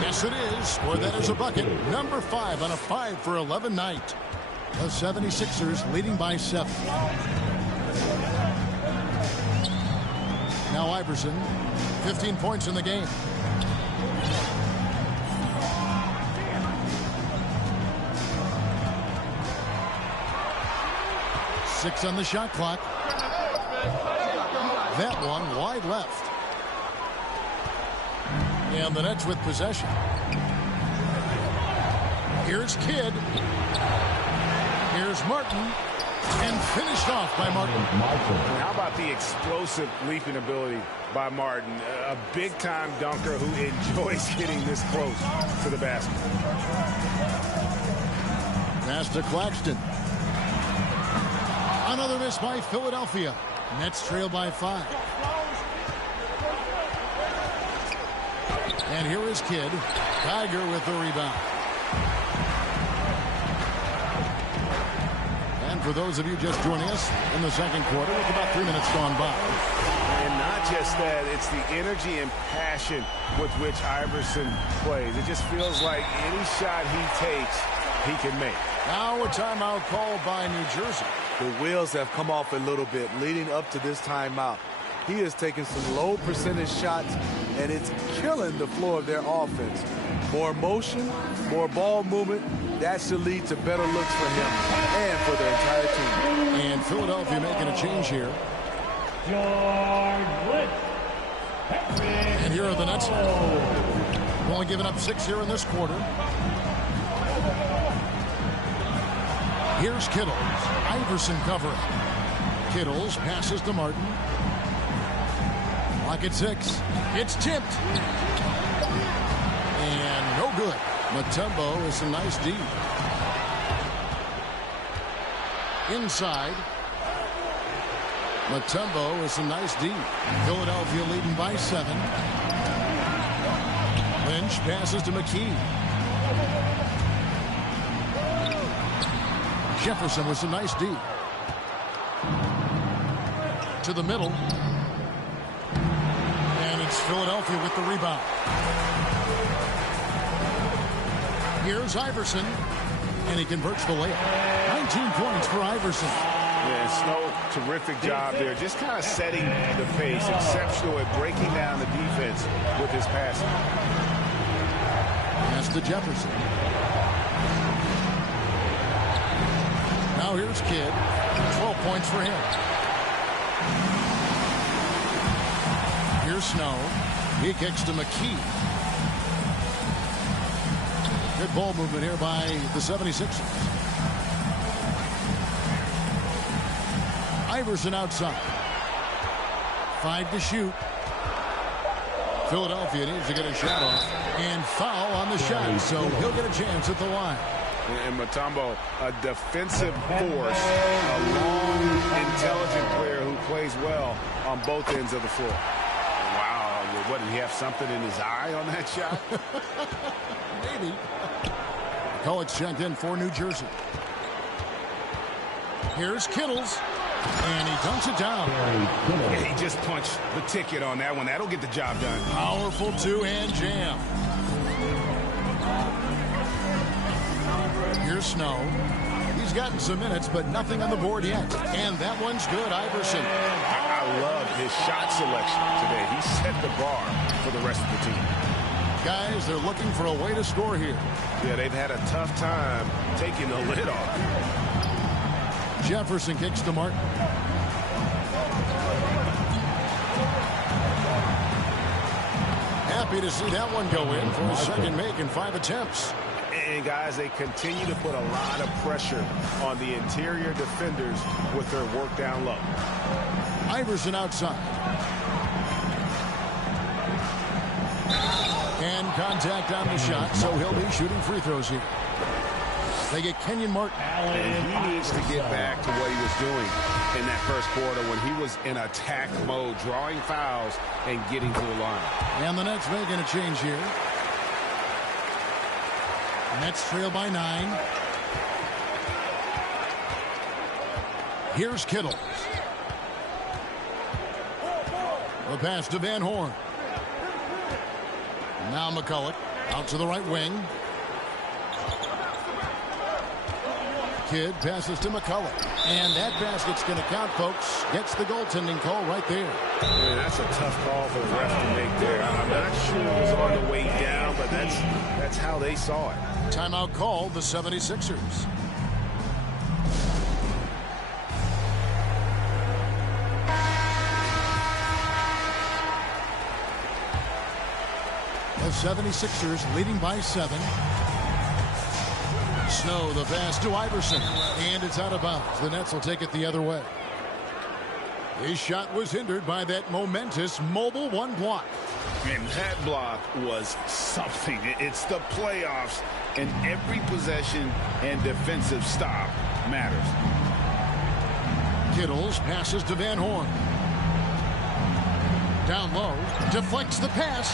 Yes, it is. Or that is a bucket. Number 5 on a 5 for 11 night. The 76ers leading by 7. Now Iverson, 15 points in the game. Six on the shot clock. That one wide left. And the Nets with possession. Here's Kidd. Here's Martin. And finished off by Martin. How about the explosive leaping ability by Martin? A big-time dunker who enjoys getting this close to the basket. Pass to Claxton. Another miss by Philadelphia. Nets trail by 5. And here is Kidd. Tiger with the rebound. And for those of you just joining us in the second quarter, with about 3 minutes gone by. And not just that, it's the energy and passion with which Iverson plays. It just feels like any shot he takes, he can make. Now a timeout called by New Jersey. The wheels have come off a little bit leading up to this timeout. He is taking some low percentage shots, and it's killing the flow of their offense. More motion, more ball movement, that should lead to better looks for him and for the entire team. And Philadelphia making a change here. And here are the Nets. Only giving up 6 here in this quarter. Here's Kittles. Iverson covering. Kittles passes to Martin. Lock at 6. It's tipped. And no good. Mutombo with some nice D. Inside. Mutombo with some nice D. Philadelphia leading by 7. Lynch passes to McKee. Jefferson with some nice D. To the middle. And it's Philadelphia with the rebound. Here's Iverson. And he converts the layup. 19 points for Iverson. Yeah, Snow, terrific job there. Just kind of setting the pace. Exceptional at breaking down the defense with his passing. Pass to Jefferson. Now here's Kidd. 12 points for him. Here's Snow. He kicks to McKee. Good ball movement here by the 76ers. Iverson outside. 5 to shoot. Philadelphia needs to get a shot off. And foul on the shot, so he'll get a chance at the line. And Mutombo, a defensive force, a long, intelligent player who plays well on both ends of the floor. Wow, what, did he have something in his eye on that shot? Maybe. Kolek's checked in for New Jersey. Here's Kittles. And he dunks it down. Yeah, he just punched the ticket on that one. That'll get the job done. Powerful two-hand jam. Here's Snow. He's gotten some minutes, but nothing on the board yet. And that one's good, Iverson. I love his shot selection today. He set the bar for the rest of the team. Guys, they're looking for a way to score here. Yeah, they've had a tough time taking the lid off. Jefferson kicks to Martin. Happy to see that one go in for his second make in 5 attempts. And guys, they continue to put a lot of pressure on the interior defenders with their work down low. Iverson outside. And contact on the shot, so he'll be shooting free throws here. They get Kenyon Martin. And he needs to get back to what he was doing in that first quarter when he was in attack mode, drawing fouls and getting to the line. And the Nets making a change here. Nets trail by 9. Here's Kittles. The pass to Van Horn. Now McCulloch out to the right wing. Kidd passes to McCulloch. And that basket's going to count, folks. Gets the goaltending call right there. Man, that's a tough call for the ref to make there. I'm not sure it was on the way down, but that's how they saw it. Timeout called the 76ers. The 76ers leading by 7. Snow, the pass to Iverson, and it's out of bounds. The Nets will take it the other way. His shot was hindered by that momentous mobile one block. And that block was something. It's the playoffs, and every possession and defensive stop matters. Kittles passes to Van Horn. Down low, deflects the pass.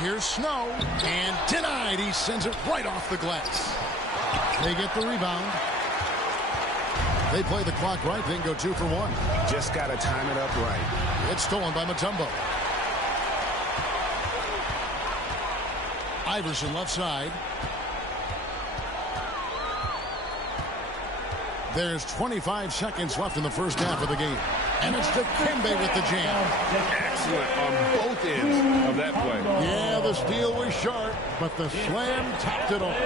Here's Snow, and denied. He sends it right off the glass. They get the rebound. They play the clock right, then go 2 for 1. Just got to time it up right. It's stolen by Mutombo. Iverson left side. There's 25 seconds left in the first half of the game. And it's Dikembe with the jam. Excellent on both ends of that play. Yeah, the steal was sharp, but the slam topped it off.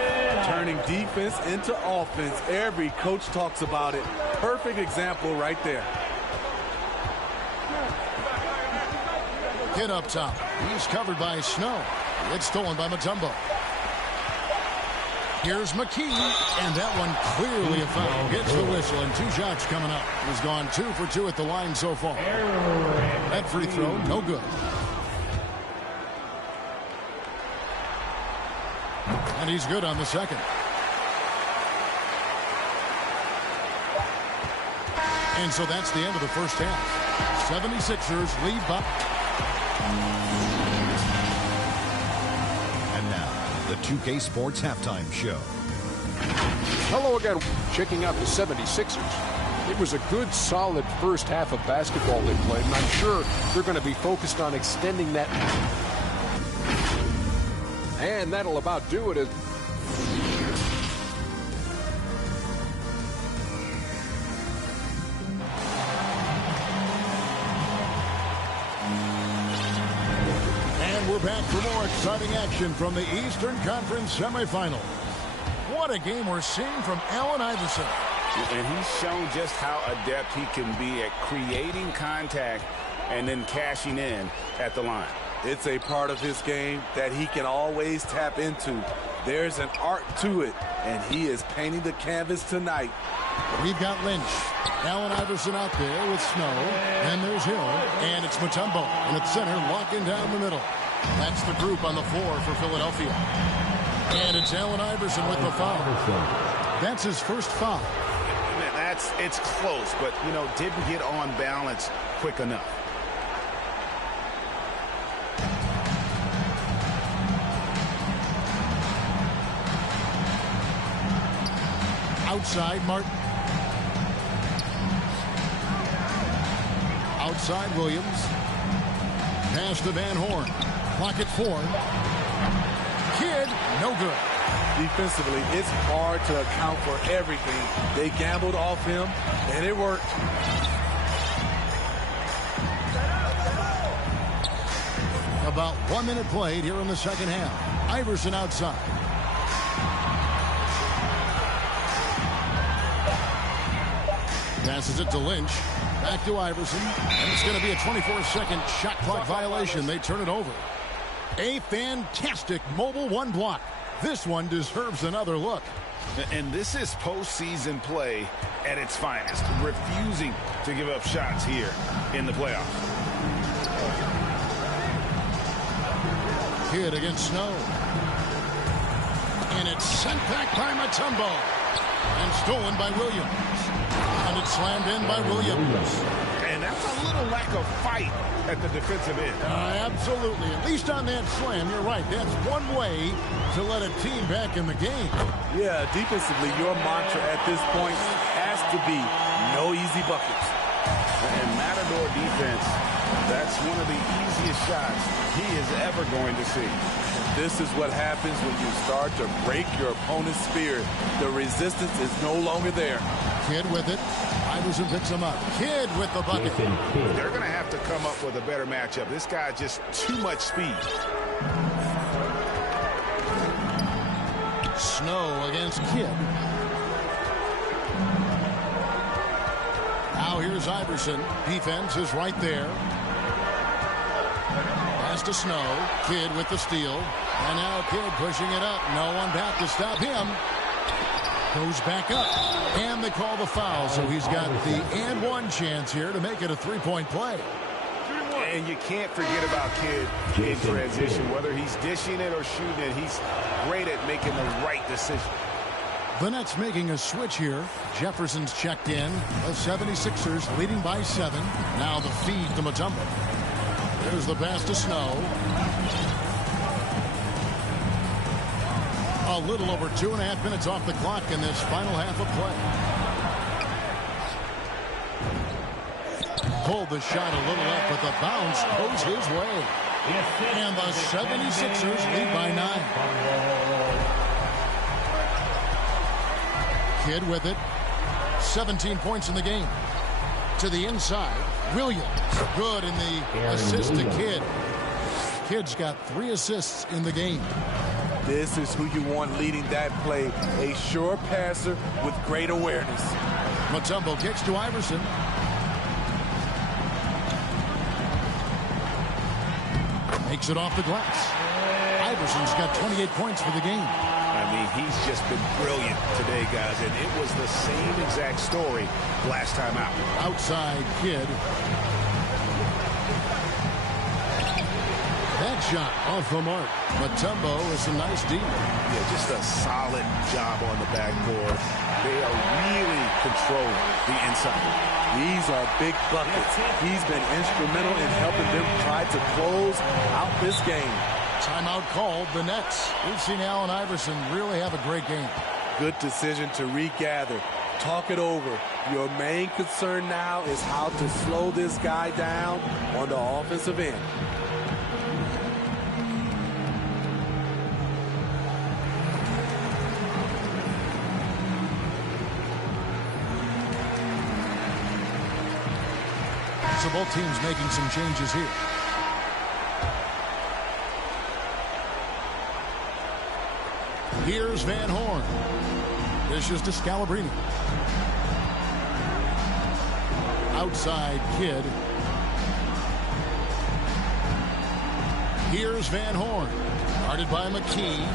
Turning defense into offense. Every coach talks about it. Perfect example right there. Kid up top. He's covered by Snow. It's stolen by Mutombo. Here's McKee, and that one clearly a foul. Gets the whistle, and 2 shots coming up. He's gone 2 for 2 at the line so far. That free throw, no good. And he's good on the second. And so that's the end of the first half. 76ers lead by... And now, the 2K Sports Halftime Show. Hello again. Checking out the 76ers. It was a good, solid first half of basketball they played, and I'm sure they're going to be focused on extending that. And that'll about do it. And we're back for more exciting action from the Eastern Conference semifinals. What a game we're seeing from Allen Iverson. And he's shown just how adept he can be at creating contact and then cashing in at the line. It's a part of his game that he can always tap into. There's an art to it, and he is painting the canvas tonight. We've got Lynch. Allen Iverson out there with Snow. And there's Hill. And it's Mutombo. And at center, locking down the middle. That's the group on the floor for Philadelphia. And it's Allen Iverson with the foul. That's his first foul. It's close, but, didn't get on balance quick enough. Outside, Martin. Outside, Williams. Pass to Van Horn. Clock at 4. Kidd, no good. Defensively, it's hard to account for everything. They gambled off him, and it worked. About 1 minute played here in the second half. Iverson outside. Passes it to Lynch. Back to Iverson. And it's going to be a 24-second shot clock violation. They turn it over. A fantastic mobile one block. This one deserves another look. And this is postseason play at its finest. Refusing to give up shots here in the playoffs. Kidd against Snow. And it's sent back by Mutombo. And stolen by Williams. And it's slammed in by Williams. And that's a little lack of fight at the defensive end. Absolutely. At least on that slam, you're right. That's one way to let a team back in the game. Yeah, defensively, your mantra at this point has to be no easy buckets. And Matador defense, that's one of the easiest shots he is ever going to see. This is what happens when you start to break your opponent's spirit. The resistance is no longer there. Kidd with it. Iverson picks him up. Kidd with the bucket. They're going to have to come up with a better matchup. This guy just too much speed. Snow against Kidd. Now here's Iverson. Defense is right there. pass to Snow. Kidd with the steal. And now Kidd pushing it up. No one back to stop him. Goes back up. And they call the foul. So he's got the and one chance here to make it a three-point play. And you can't forget about Kidd in transition. Whether he's dishing it or shooting it, he's great at making the right decision. The Nets making a switch here. Jefferson's checked in. The 76ers leading by 7. Now the feed to Mutombo. There's the pass to Snow. A little over 2.5 minutes off the clock in this final half of play. Pulled the shot a little up, but the bounce goes his way. And the 76ers lead by 9. Kidd with it. 17 points in the game. To the inside. Williams. Good in the assist to Kidd. Kidd's got 3 assists in the game. This is who you want leading that play. A sure passer with great awareness. Mutombo kicks to Iverson. Makes it off the glass. Iverson's got 28 points for the game. I mean, he's just been brilliant today, guys, and it was the same exact story last time out. Outside Kidd. That shot off the mark. Mutombo is a nice deal. Yeah, just a solid job on the backboard. They are really controlling the inside. These are big buckets. He's been instrumental in helping them try to close out this game. Timeout called, the Nets. We've seen Allen Iverson really have a great game. Good decision to regather. Talk it over. Your main concern now is how to slow this guy down on the offensive end. So both teams making some changes here. Here's Van Horn. Dishes to Scalabrine. Outside Kidd. Here's Van Horn. Guarded by McKee.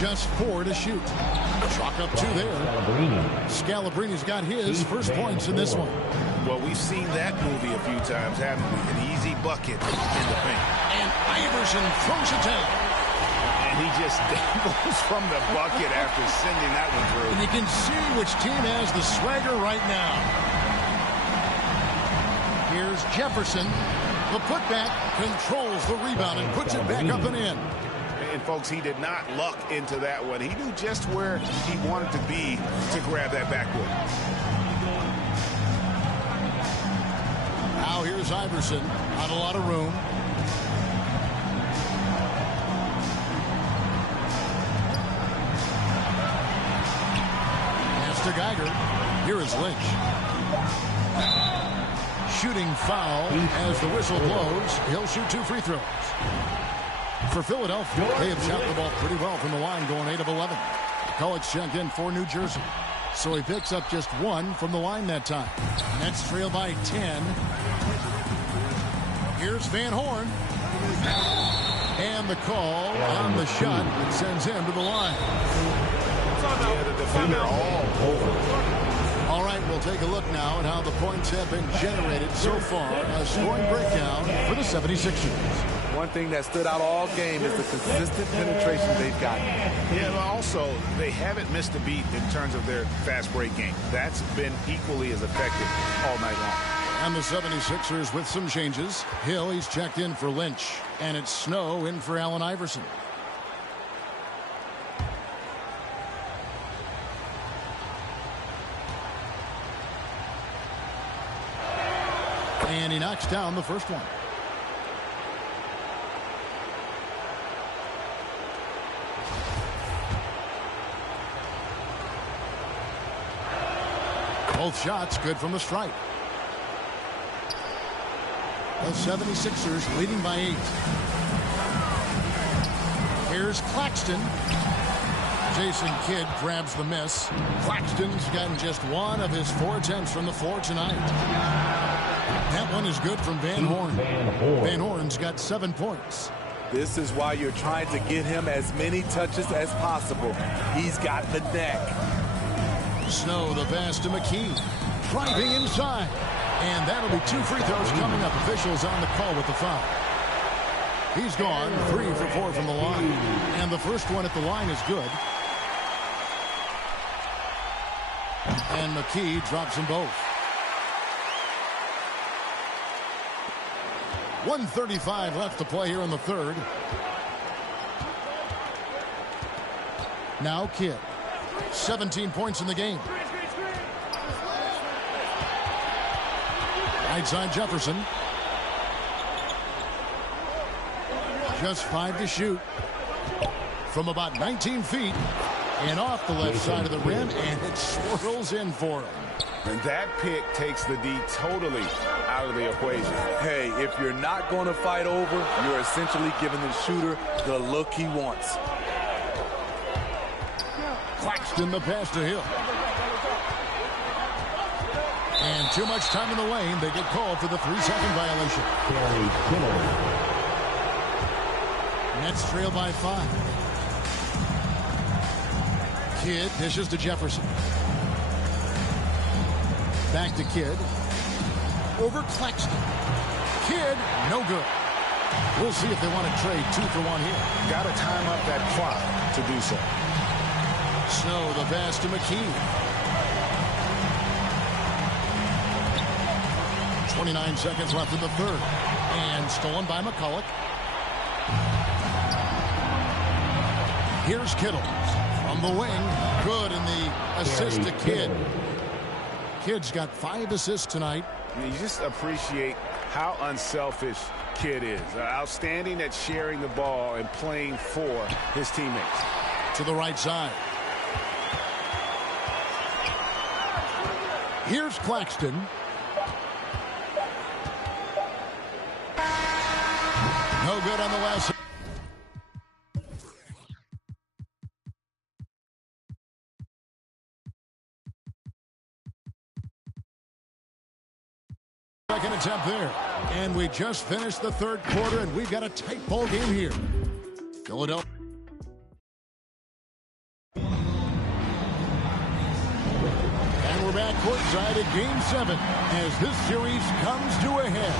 Just 4 to shoot. Chalk up 2 there. Scalabrine's got his first points in this one. Well, we've seen that movie a few times, haven't we? An easy bucket in the paint. And Iverson throws it down. And he just dangles from the bucket after sending that one through. And you can see which team has the swagger right now. Here's Jefferson. The putback controls the rebound and puts it back up and in. And, folks, he did not luck into that one. He knew just where he wanted to be to grab that backboard. Now here's Iverson. Not a lot of room. Pass to Geiger. Here is Lynch. Shooting foul as the whistle blows. He'll shoot 2 free throws. For Philadelphia, they have shot the ball pretty well from the line, going 8 of 11. College checked in for New Jersey. So he picks up just 1 from the line that time. Nets trail by 10. Here's Van Horn. And the call on the shot that sends him to the line. Yeah, the defender all over. All right, we'll take a look now at how the points have been generated so far. A scoring breakdown for the 76ers. One thing that stood out all game is the consistent penetration they've got. Yeah, but also, they haven't missed a beat in terms of their fast break game. That's been equally as effective all night long. And the 76ers with some changes. Hill, he's checked in for Lynch. And it's Snow in for Allen Iverson. And he knocks down the first one. Both shots good from the stripe. The 76ers leading by 8. Here's Claxton. Jason Kidd grabs the miss. Claxton's gotten just 1 of his 4 attempts from the floor tonight. That one is good from Van Horn. Van Horn's got 7 points. This is why you're trying to get him as many touches as possible. He's got the neck. Snow, the pass to McKee. Driving inside. And that'll be 2 free throws coming up. Officials on the call with the foul. He's gone 3 for 4 from the line. And the first one at the line is good. And McKee drops them both. 1:35 left to play here in the third. Now Kidd. 17 points in the game. Right side Jefferson. Just 5 to shoot. From about 19 feet. And off the left side of the rim. And it swirls in for him. And that pick takes the D totally out of the equation. Hey, if you're not going to fight over, you're essentially giving the shooter the look he wants. Claxton the pass to Hill. And too much time in the lane. They get called for the 3-second violation. Nets trail by 5. Kidd dishes to Jefferson. Back to Kidd. Over Claxton. Kidd, no good. We'll see if they want to trade 2 for 1 here. Got to time up that clock to do so. Snow, the pass to McKee. 29 seconds left in the third. And stolen by McCulloch. Here's Kittle. From the wing. Good in the assist to Kidd. Kidd's got 5 assists tonight. You just appreciate how unselfish Kidd is. Outstanding at sharing the ball and playing for his teammates. To the right side. Here's Claxton. No good on the last. Second attempt there. And we just finished the third quarter, and we've got a tight ball game here. Philadelphia. And we're back courtside at Game 7 as this series comes to a head.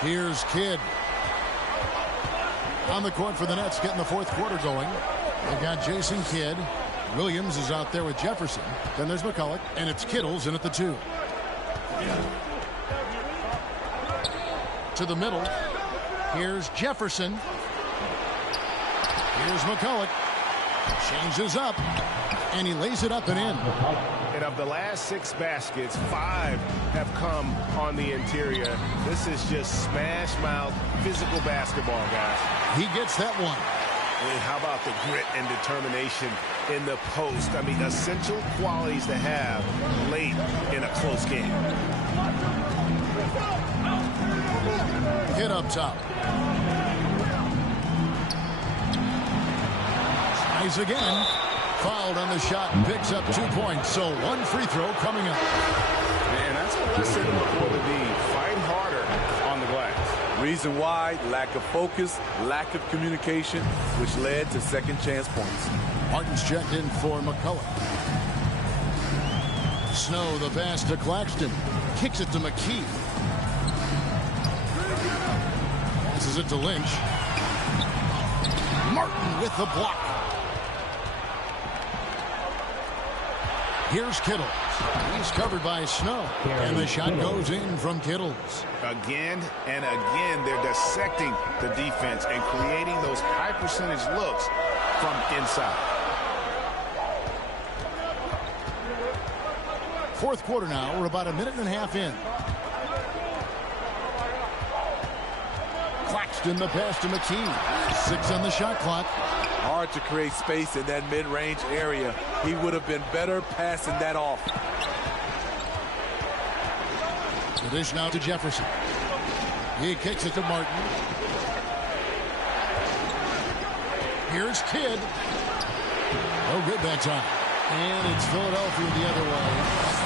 Here's Kidd. On the court for the Nets, getting the fourth quarter going. They've got Jason Kidd. Williams is out there with Jefferson. Then there's McCulloch, and it's Kittles in at the 2. To the middle. Here's Jefferson. Here's McCulloch. Changes up, and he lays it up and in. And of the last 6 baskets, 5 have come on the interior. This is just smash mouth physical basketball, guys. He gets that one. And how about the grit and determination in the post? I mean, essential qualities to have late in a close game. Hit up top. Tries again. Fouled on the shot and picks up 2 points. So 1 free throw coming up. And that's a lesson for the D. Fight harder on the glass. Reason why, lack of focus, lack of communication, which led to second chance points. Martin's checked in for McCulloch. Snow, the pass to Claxton. Kicks it to McKee. Passes it to Lynch. Martin with the block. Here's Kittles. He's covered by Snow. And the shot goes in from Kittles. Again and again, they're dissecting the defense and creating those high percentage looks from inside. Fourth quarter now. We're about 1.5 minutes in. Claxton, the pass to McKee. 6 on the shot clock. Hard to create space in that mid-range area. He would have been better passing that off. The dish now to Jefferson. He kicks it to Martin. Here's Kidd. No good that time. And it's Philadelphia the other way.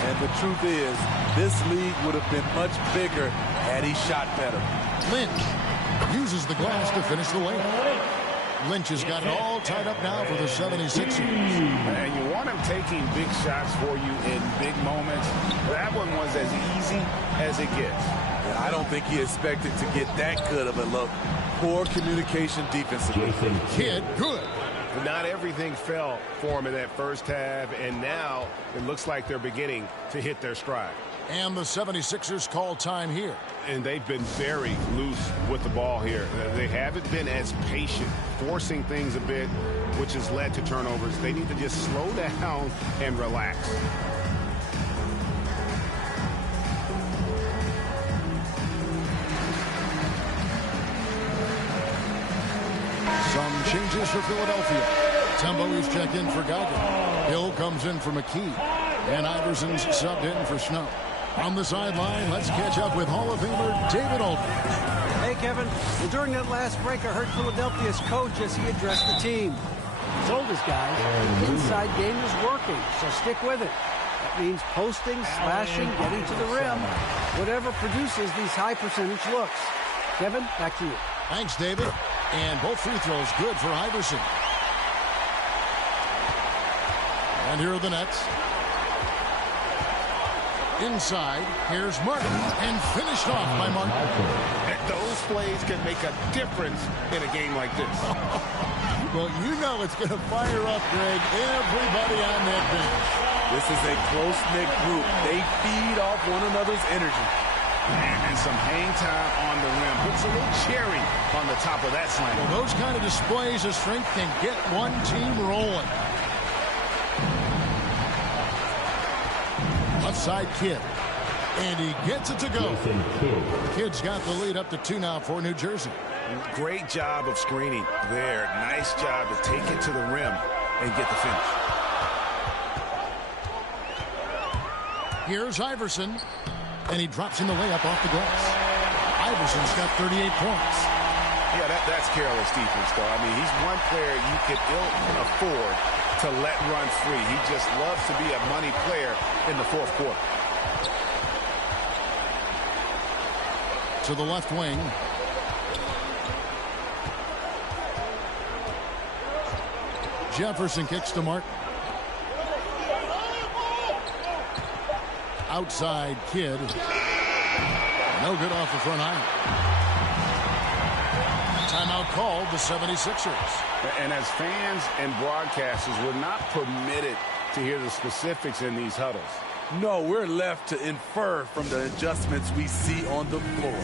And the truth is, this league would have been much bigger had he shot better. Lynch uses the glass to finish the layup. Lynch has got it all tied up now for the 76ers. And you want him taking big shots for you in big moments. That one was as easy as it gets. And I don't think he expected to get that good of a look. Poor communication defensively. Kidd, good. Not everything fell for him in that first half, and now it looks like they're beginning to hit their stride. And the 76ers call time here. And they've been very loose with the ball here. They haven't been as patient, forcing things a bit, which has led to turnovers. They need to just slow down and relax. Some changes for Philadelphia. Tumbo is checked in for Goggin. Hill comes in for McKee. And Iverson's subbed in for Snow. On the sideline, let's catch up with Hall of Famer David Aldridge. Hey, Kevin. Well, during that last break, I heard Philadelphia's coach as he addressed the team. He told his guys the inside game is working, so stick with it. That means posting, slashing, getting to the rim, whatever produces these high percentage looks. Kevin, back to you. Thanks, David. And both free throws good for Iverson. And here are the Nets. Inside, here's Martin, and finished off by Martin. And those plays can make a difference in a game like this. Well, you know it's going to fire up, Greg, everybody on that bench. This is a close-knit group. They feed off one another's energy. And some hang time on the rim. Puts a little cherry on the top of that slam. Well, those kind of displays of strength can get one team rolling. Left side, Kidd. And he gets it to go. Kidd's got the lead up to 2 now for New Jersey. Great job of screening there. Nice job to take it to the rim and get the finish. Here's Iverson. And he drops in the layup off the glass. Iverson's got 38 points. Yeah, that's careless defense, though. I mean, he's one player you could ill afford to let run free. He just loves to be a money player in the fourth quarter. To the left wing. Jefferson kicks to Martin. Outside, Kidd. No good off the front iron. Timeout called, the 76ers. And as fans and broadcasters, we're not permitted to hear the specifics in these huddles. No, we're left to infer from the adjustments we see on the floor.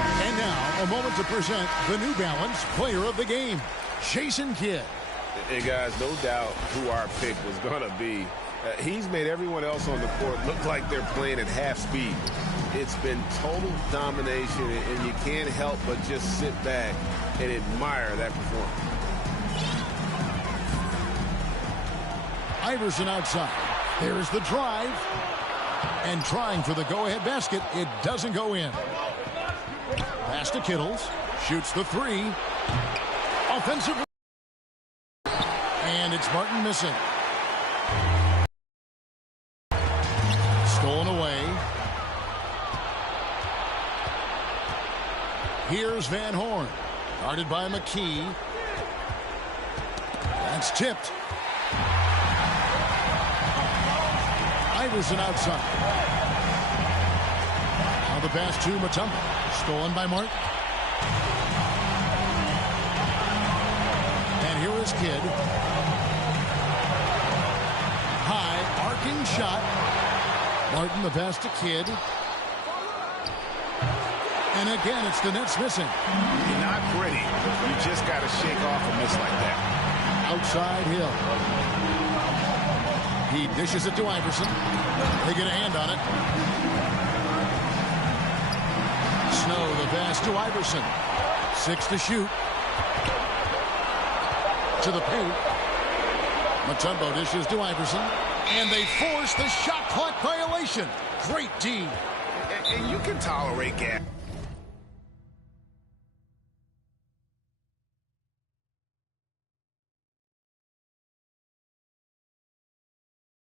And now, a moment to present the New Balance Player of the Game, Jason Kidd. Hey, guys, no doubt who our pick was going to be. He's made everyone else on the court look like they're playing at half speed. It's been total domination, and you can't help but just sit back and admire that performance. Iverson outside. There's the drive. And trying for the go-ahead basket. It doesn't go in. Pass to Kittles. Shoots the three. Offensive. And it's Martin missing. Stolen away. Here's Van Horn. Guarded by McKee. That's tipped. Iverson outside. Now the pass to Mutombo. Stolen by Martin. And here is Kidd. High, arcing shot. Martin, the pass to Kidd. And again, it's the Nets missing. You're not pretty. You just got to shake off a miss like that. Outside Hill. He dishes it to Iverson. They get a hand on it. Snow, the pass to Iverson. 6 to shoot. To the paint. Mutombo dishes to Iverson. And they force the shot clock violation. Great D. And you can tolerate gap.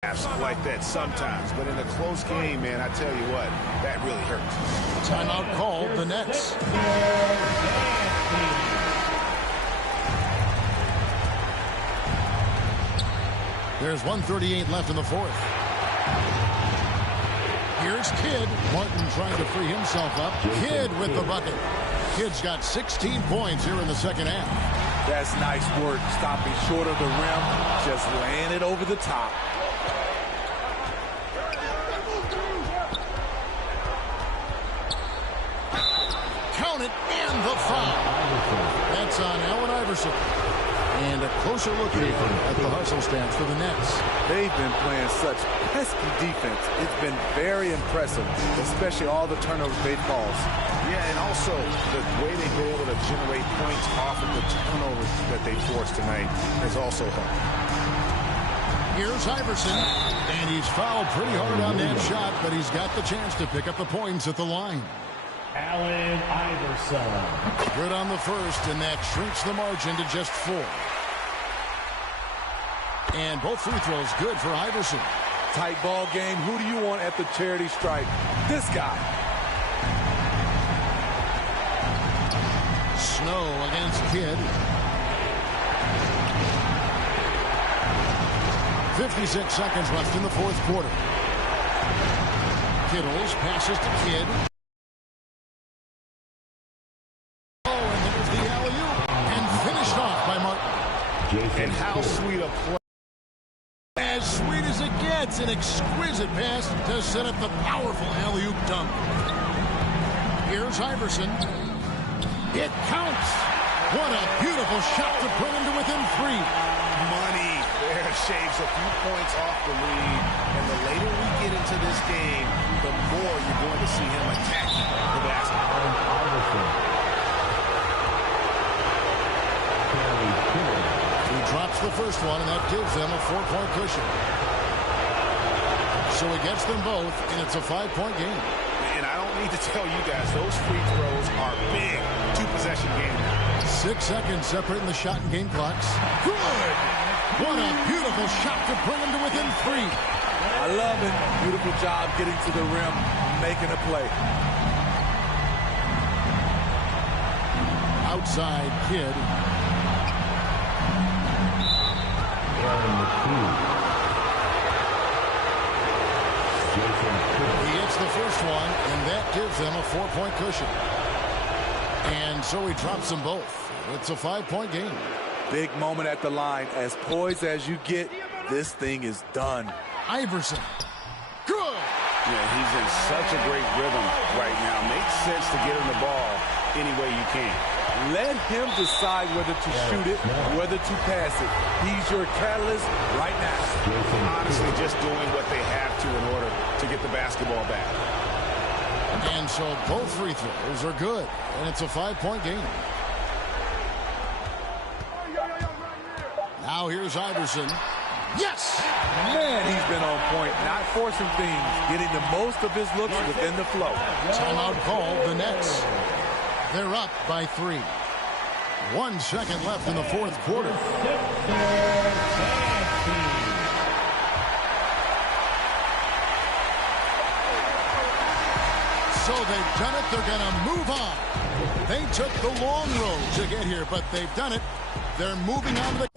like that sometimes, but in a close game, man, I tell you what, that really hurts. Timeout called, the Nets. There's 1:38 left in the fourth. Here's Kidd. Martin trying to free himself up. Kidd with the bucket. Kidd's got 16 points here in the second half. That's nice work, stopping short of the rim, just laying it over the top. Count it, and the foul. That's on Allen Iverson. And a closer look at the hustle stats for the Nets. They've been playing such pesky defense. It's been very impressive, especially all the turnovers they've caused. Yeah, and also the way they've been able to generate points off of the turnovers that they forced tonight has also helped. Here's Iverson, and he's fouled pretty hard on that shot, but he's got the chance to pick up the points at the line. Allen Iverson. Good on the first, and that shrinks the margin to just 4. And both free throws good for Iverson. Tight ball game. Who do you want at the charity stripe? This guy. Snow against Kidd. 56 seconds left in the fourth quarter. Kittles passes to Kidd. Oh, and there's the alley-oop. And finished off by Martin. And how sweet a play. As sweet as it gets, an exquisite pass to set up the powerful alley-oop dunk. Here's Iverson. It counts. What a beautiful shot to bring him to within 3. Money. There shaves a few points off the lead. And the later we get into this game, the more you're going to see him attacking the basketball. He drops the first one, and that gives them a 4-point cushion. So he gets them both, and it's a 5-point game. And I don't need to tell you guys, those free throws are big 2-possession game. 6 seconds separating the shot and game clocks. Good! What a beautiful shot to bring him to within 3. I love it. Beautiful job getting to the rim, making a play. Outside Kidd. He hits the first one, and that gives them a 4-point cushion. And so he drops them both. It's a 5-point game. Big moment at the line. As poised as you get, this thing is done. Iverson. Good. Yeah, he's in such a great rhythm right now. Makes sense to get him the ball any way you can. Let him decide whether to shoot it, whether to pass it. He's your catalyst right now. Honestly, just doing what they have to in order to get the basketball back. And so both free throws are good, and it's a 5-point game. Now here's Iverson. Yes! Man, he's been on point, not forcing things, getting the most of his looks within the flow. Timeout called, the Nets. They're up by 3. 1 second left in the fourth quarter. So they've done it. They're going to move on. They took the long road to get here, but they've done it. They're moving on to the...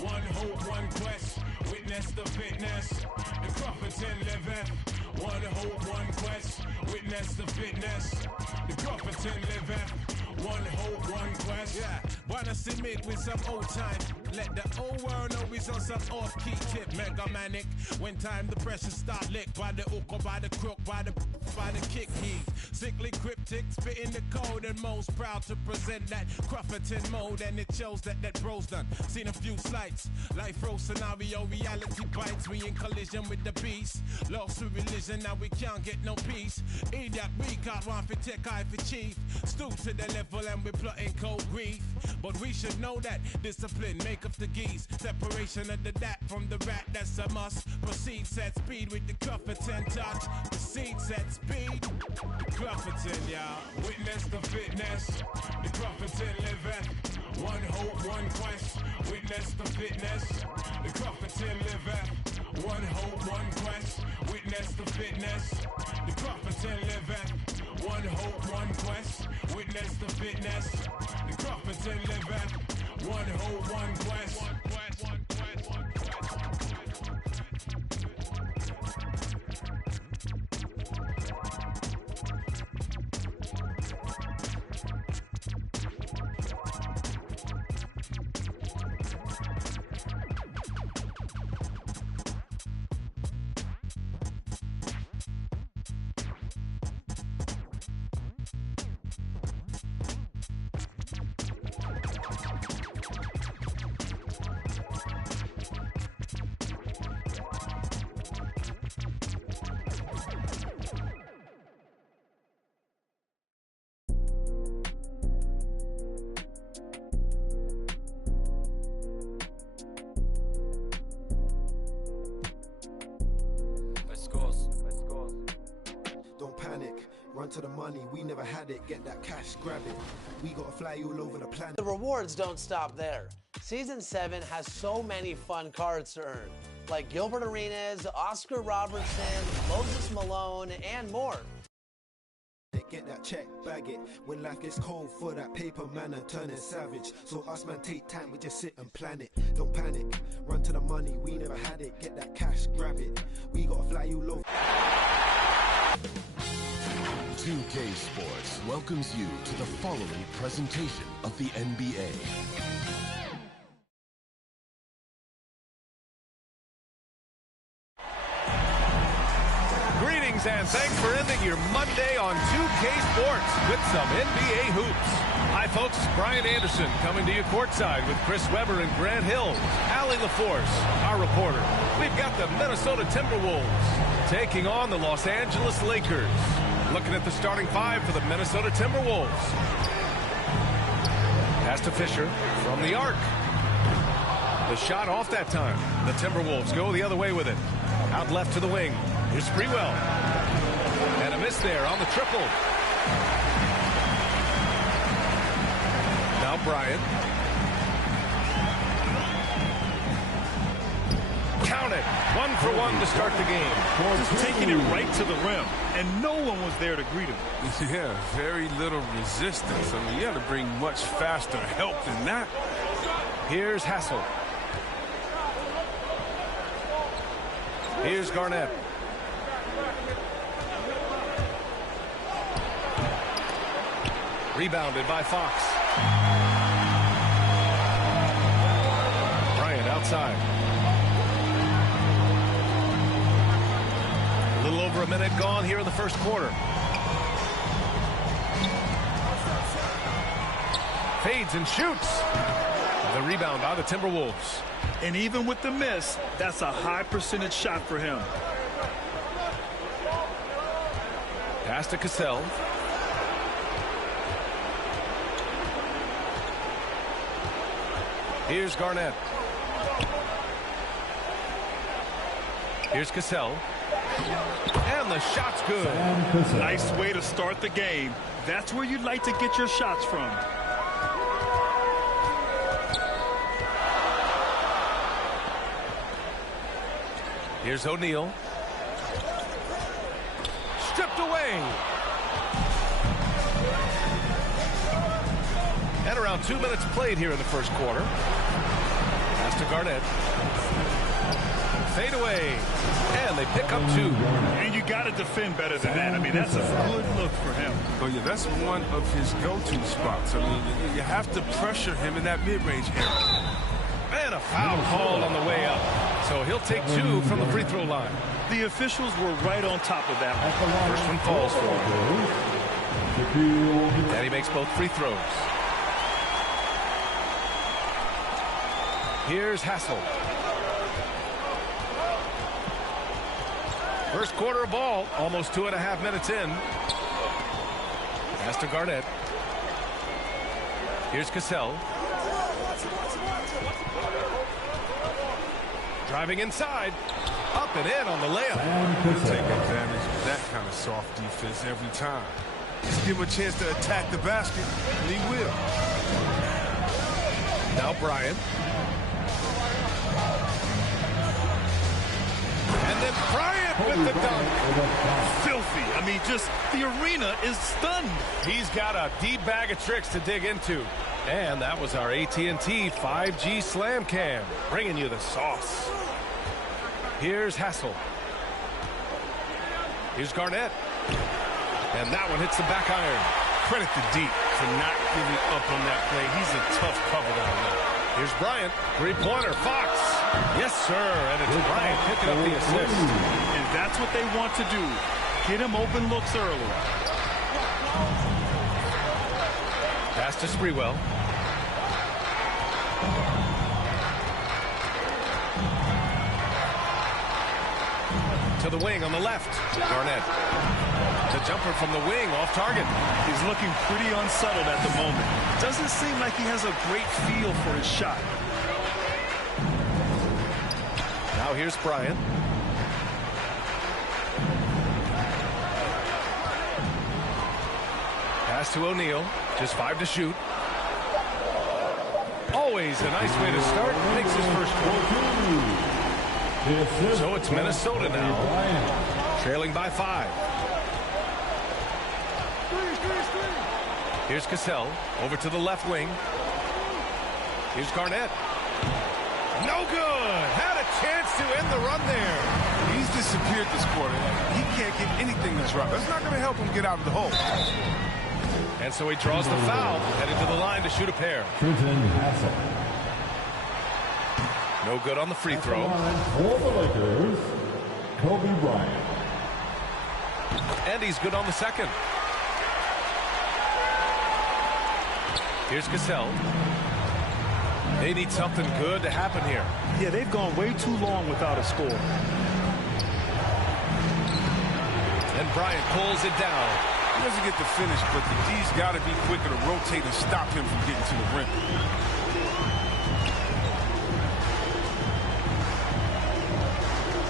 One hope, one quest, witness the fitness. The Crawfordton liveth. One hope, one quest, witness the fitness. The Crawfordton liveth. One hope, one quest. Yeah, wanna see me with some old time. Let the old world know we's on some off-key tip. Mega manic. When time the pressure start lick by the hook or by the crook, by the by the kick heave. Sickly cryptic, spitting the code and most proud to present that Crufferton mode, and it shows that bro's done. Seen a few slights, life row scenario, reality bites. We in collision with the beast. Lost to religion, now we can't get no peace. Idiot, we got one for tech, eye for chief. Stoop to the level and we plotting cold grief. But we should know that discipline make up the geese. Separation of the dat from the rat, that's a must. Proceed, set speed with the Crufferton touch. Proceed, set speed. Crufferton, y'all. Witness the fitness, the Crufferton liveth. One hope, one quest. Witness the fitness, the Crufferton liveth. One hope, one quest. Witness the fitness, the Crufferton liveth. One hope, one quest. Witness the fitness, the Crufferton liveth. One hope, one quest. Run to the money, we never had it. Get that cash, grab it. We gotta fly all over the planet. The rewards don't stop there. Season 7 has so many fun cards to earn, like Gilbert Arenas, Oscar Robertson, Moses Malone, and more. Get that check, bag it. When life gets cold for that paper man and turning savage. So us man take time, we just sit and plan it. Don't panic, run to the money, we never had it. Get that cash, grab it. We gotta fly all over. 2K Sports welcomes you to the following presentation of the NBA. Greetings and thanks for ending your Monday on 2K Sports with some NBA hoops. Hi folks, Brian Anderson coming to you courtside with Chris Webber and Grant Hill. Allie LaForce, our reporter. We've got the Minnesota Timberwolves taking on the Los Angeles Lakers. Looking at the starting five for the Minnesota Timberwolves. Pass to Fisher from the arc. The shot off that time. The Timberwolves go the other way with it. Out left to the wing. Here's Sprewell. And a miss there on the triple. Now Bryant. Count it. 1 for 1 to start the game. Just taking it right to the rim, and no one was there to greet him. Yeah, very little resistance. I mean, you got to bring much faster help than that. Here's Hassel. Here's Garnett. Rebounded by Fox. Bryant outside. A little over a minute gone here in the first quarter. Fades and shoots. The rebound by the Timberwolves. And even with the miss, that's a high percentage shot for him. Pass to Cassell. Here's Garnett. Here's Cassell. And the shot's good. Nice way to start the game. That's where you'd like to get your shots from. Here's O'Neal. Stripped away. And around 2 minutes played here in the first quarter. Pass to Garnett. Fade away. And they pick up 2. And you got to defend better than that. I mean, that's a good look for him. Oh, yeah, that's one of his go-to spots. I mean, you have to pressure him in that mid-range area. And a foul called on the way up. So he'll take 2 from the free throw line. The officials were right on top of that one. First one falls for him. And he makes both free throws. Here's Hassel. First quarter of ball, almost 2.5 minutes in. Pass to Garnett. Here's Cassell. Driving inside. Up and in on the layup. He'll take advantage of that kind of soft defense every time. Just give him a chance to attack the basket, and he will. Now Bryant. And then Bryant with the dunk. Filthy. I mean, just the arena is stunned. He's got a deep bag of tricks to dig into. And that was our AT&T 5G Slam Cam, bringing you the sauce. Here's Hassel. Here's Garnett. And that one hits the back iron. Credit to Deep for not giving up on that play. He's a tough cover down there. Here's Bryant. Three-pointer. Fox. Yes, sir. And it's Bryant picking up the assist. And that's what they want to do. Get him open looks early. Pass to Sprewell. To the wing on the left. Garnett. The jumper from the wing off target. He's looking pretty unsettled at the moment. Doesn't seem like he has a great feel for his shot. Now here's Bryant. Pass to O'Neal. Just 5 to shoot. Always a nice way to start. Makes his first goal. So it's Minnesota now, trailing by 5. Here's Cassell over to the left wing. Here's Garnett. No good. Had a chance to end the run there. He's disappeared this quarter. He can't get anything to drop. That's not going to help him get out of the hole. And so he draws the foul, headed to the line to shoot a pair. No good on the free throw. For the Lakers, Kobe Bryant. And he's good on the second. Here's Cassell. They need something good to happen here. Yeah, they've gone way too long without a score. And Bryant pulls it down. He doesn't get the finish, but the D's got to be quicker to rotate and stop him from getting to the rim.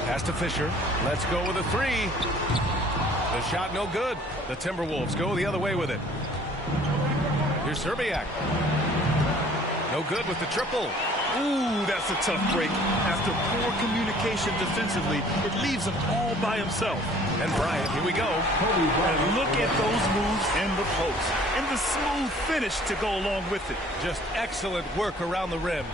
Pass to Fisher. Let's go with a 3. The shot no good. The Timberwolves go the other way with it. Here's Serbiak. No good with the triple. Ooh, that's a tough break. After poor communication defensively, it leaves him all by himself. And Bryant, here we go. And look at those moves in the post. And the smooth finish to go along with it. Just excellent work around the rim.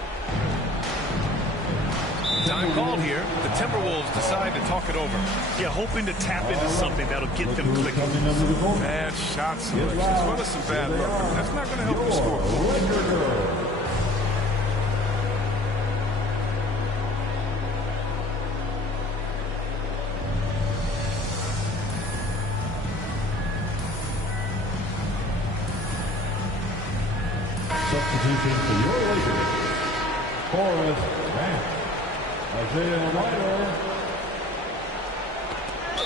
Time called here. The Timberwolves decide to talk it over. Yeah, hoping to tap into something that'll get them clicking. Bad shot selection. As well as some bad luck. That's not going to help the score. Substitution for your Lakers, Forrest Grant, Isaiah White.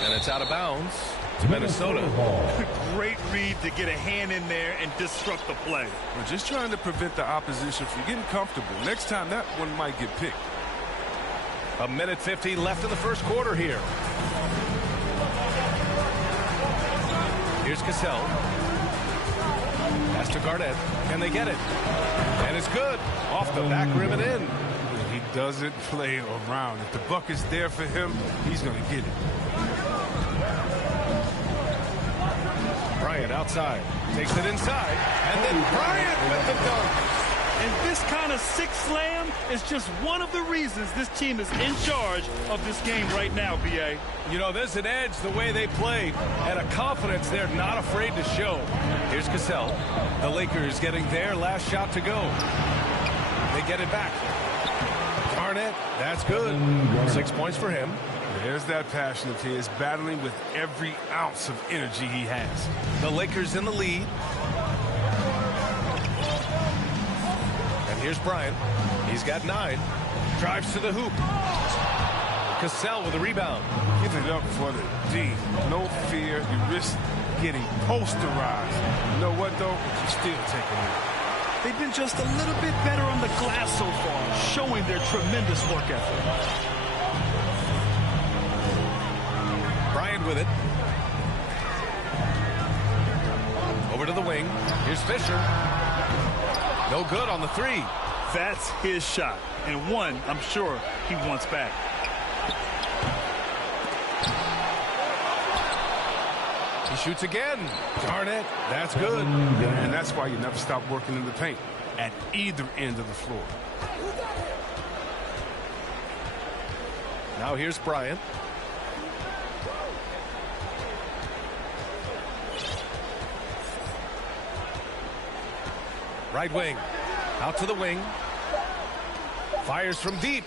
And it's out of bounds to Minnesota. Great read to get a hand in there and disrupt the play. We're just trying to prevent the opposition from getting comfortable. Next time, that one might get picked. 1:50 left in the first quarter here. Here's Cassell. Pass to Garnett. Can they get it? And it's good. Off the back rim and in. He doesn't play around. If the buck is there for him, he's going to get it. Bryant outside. Takes it inside. And then Bryant with the dunk. And this kind of sick slam is just one of the reasons this team is in charge of this game right now, B.A. You know, there's an edge the way they play and a confidence they're not afraid to show. Here's Cassell. The Lakers getting their last shot to go. They get it back. Garnett, that's good. 6 points for him. There's that passion of his, battling with every ounce of energy he has. The Lakers in the lead. And here's Bryant. He's got 9. Drives to the hoop. Cassell with a rebound. Give it up for the D. No fear. You risk getting posterized. You know what, though? You're still taking it. They've been just a little bit better on the glass so far, showing their tremendous work ethic. Bryant with it. Over to the wing. Here's Fisher. No good on the 3. That's his shot, and one I'm sure he wants back. He shoots again. Garnett, that's good. And that's why you never stop working in the paint at either end of the floor. Now here's Bryant. Right wing. Out to the wing. Fires from deep.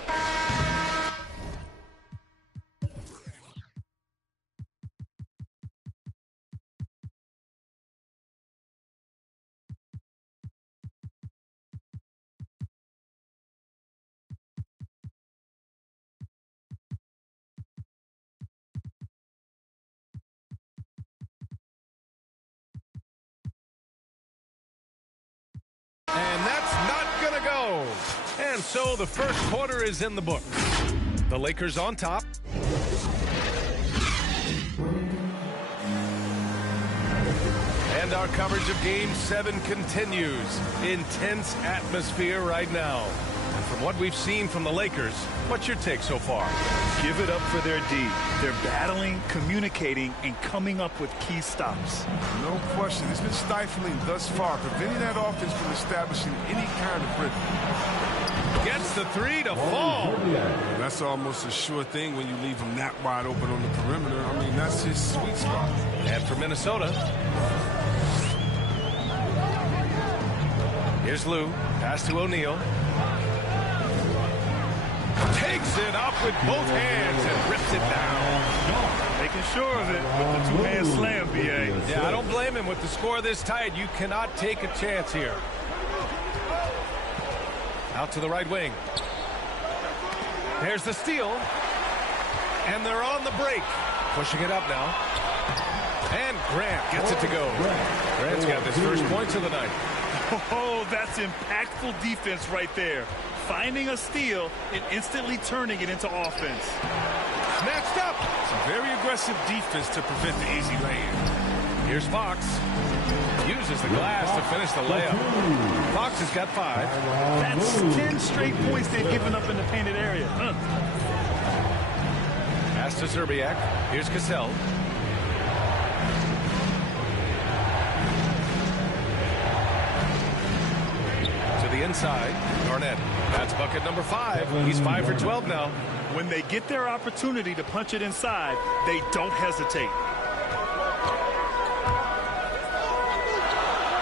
And that's not going to go. And so the first quarter is in the books. The Lakers on top. And our coverage of Game 7 continues. Intense atmosphere right now. And from what we've seen from the Lakers, what's your take so far? Give it up for their D. They're battling, communicating, and coming up with key stops. No question. It's been stifling thus far, preventing that offense from establishing any kind of rhythm. Gets the 3 to fall. Well, that's almost a sure thing when you leave him that wide open on the perimeter. I mean, that's his sweet spot. And for Minnesota, here's Lou. Pass to O'Neal. Takes it up with both hands and rips it down. Making sure of it with the two-hand slam, B.A. Yeah, I don't blame him. With the score this tight, you cannot take a chance here. Out to the right wing. There's the steal. And they're on the break. Pushing it up now. And Grant gets it to go. Grant's got his first points of the night. Oh, that's impactful defense right there. Finding a steal and instantly turning it into offense. Snatched up. Some very aggressive defense to prevent the easy lay-in. Here's Fox. Uses the glass to finish the layup. Fox has got 5. That's 10 straight points they've given up in the painted area. Pass to Zerbiak. Here's Cassell. To the inside. Garnett. That's bucket number 5. He's 5 for 12 now. When they get their opportunity to punch it inside, they don't hesitate.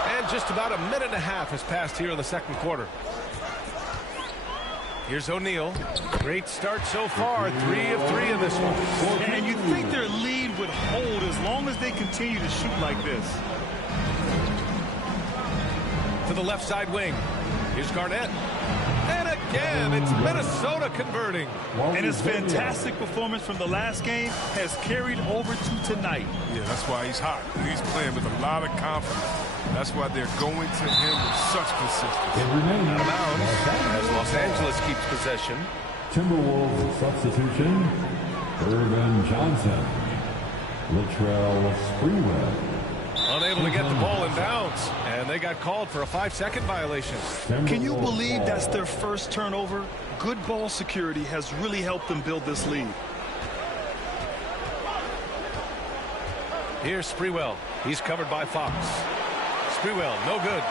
And just about a minute and a half has passed here in the second quarter. Here's O'Neal. Great start so far. 3 of 3 in this one. And you'd think their lead would hold as long as they continue to shoot like this. To the left side wing. Here's Garnett. And again, it's Minnesota converting. And his fantastic performance from the last game has carried over to tonight. Yeah, that's why he's hot. He's playing with a lot of confidence. That's why they're going to him with such consistency. Out of bounds as Los Angeles keeps possession. Timberwolves substitution, Irvin Johnson, Latrell Sprewell. Unable to get the ball in bounds, and they got called for a 5-second violation. Can you believe that's their first turnover? Good ball security has really helped them build this lead. Here's Sprewell. He's covered by Fox. Sprewell, no good.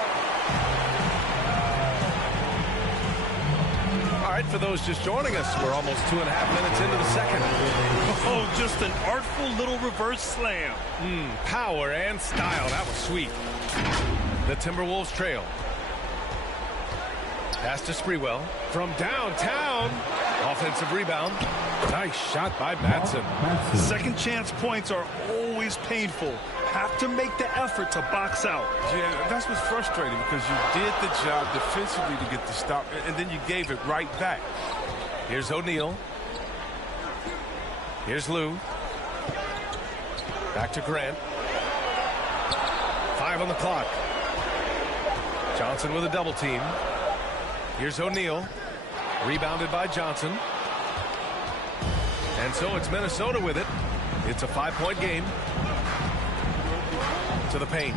All right, for those just joining us, we're almost 2.5 minutes into the second. Oh, just an artful little reverse slam. Power and style. That was sweet. The Timberwolves trail. Pass to Sprewell from downtown. Offensive rebound. Nice shot by Matson. Second chance points are always painful. Have to make the effort to box out. Yeah, that's what's frustrating because you did the job defensively to get the stop, and then you gave it right back. Here's O'Neal. Here's Lou. Back to Grant. 5 on the clock. Johnson with a double team. Here's O'Neal. Rebounded by Johnson. And so it's Minnesota with it. It's a 5-point game. To the paint.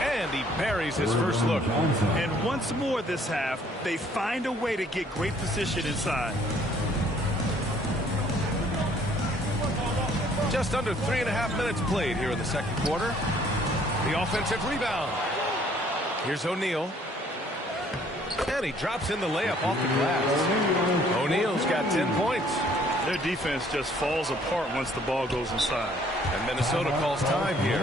And he buries his first look. And once more this half, they find a way to get great position inside. Just under 3.5 minutes played here in the second quarter. The offensive rebound. Here's O'Neal. And he drops in the layup off the glass. O'Neal's got 10 points. Their defense just falls apart once the ball goes inside. And Minnesota calls time here.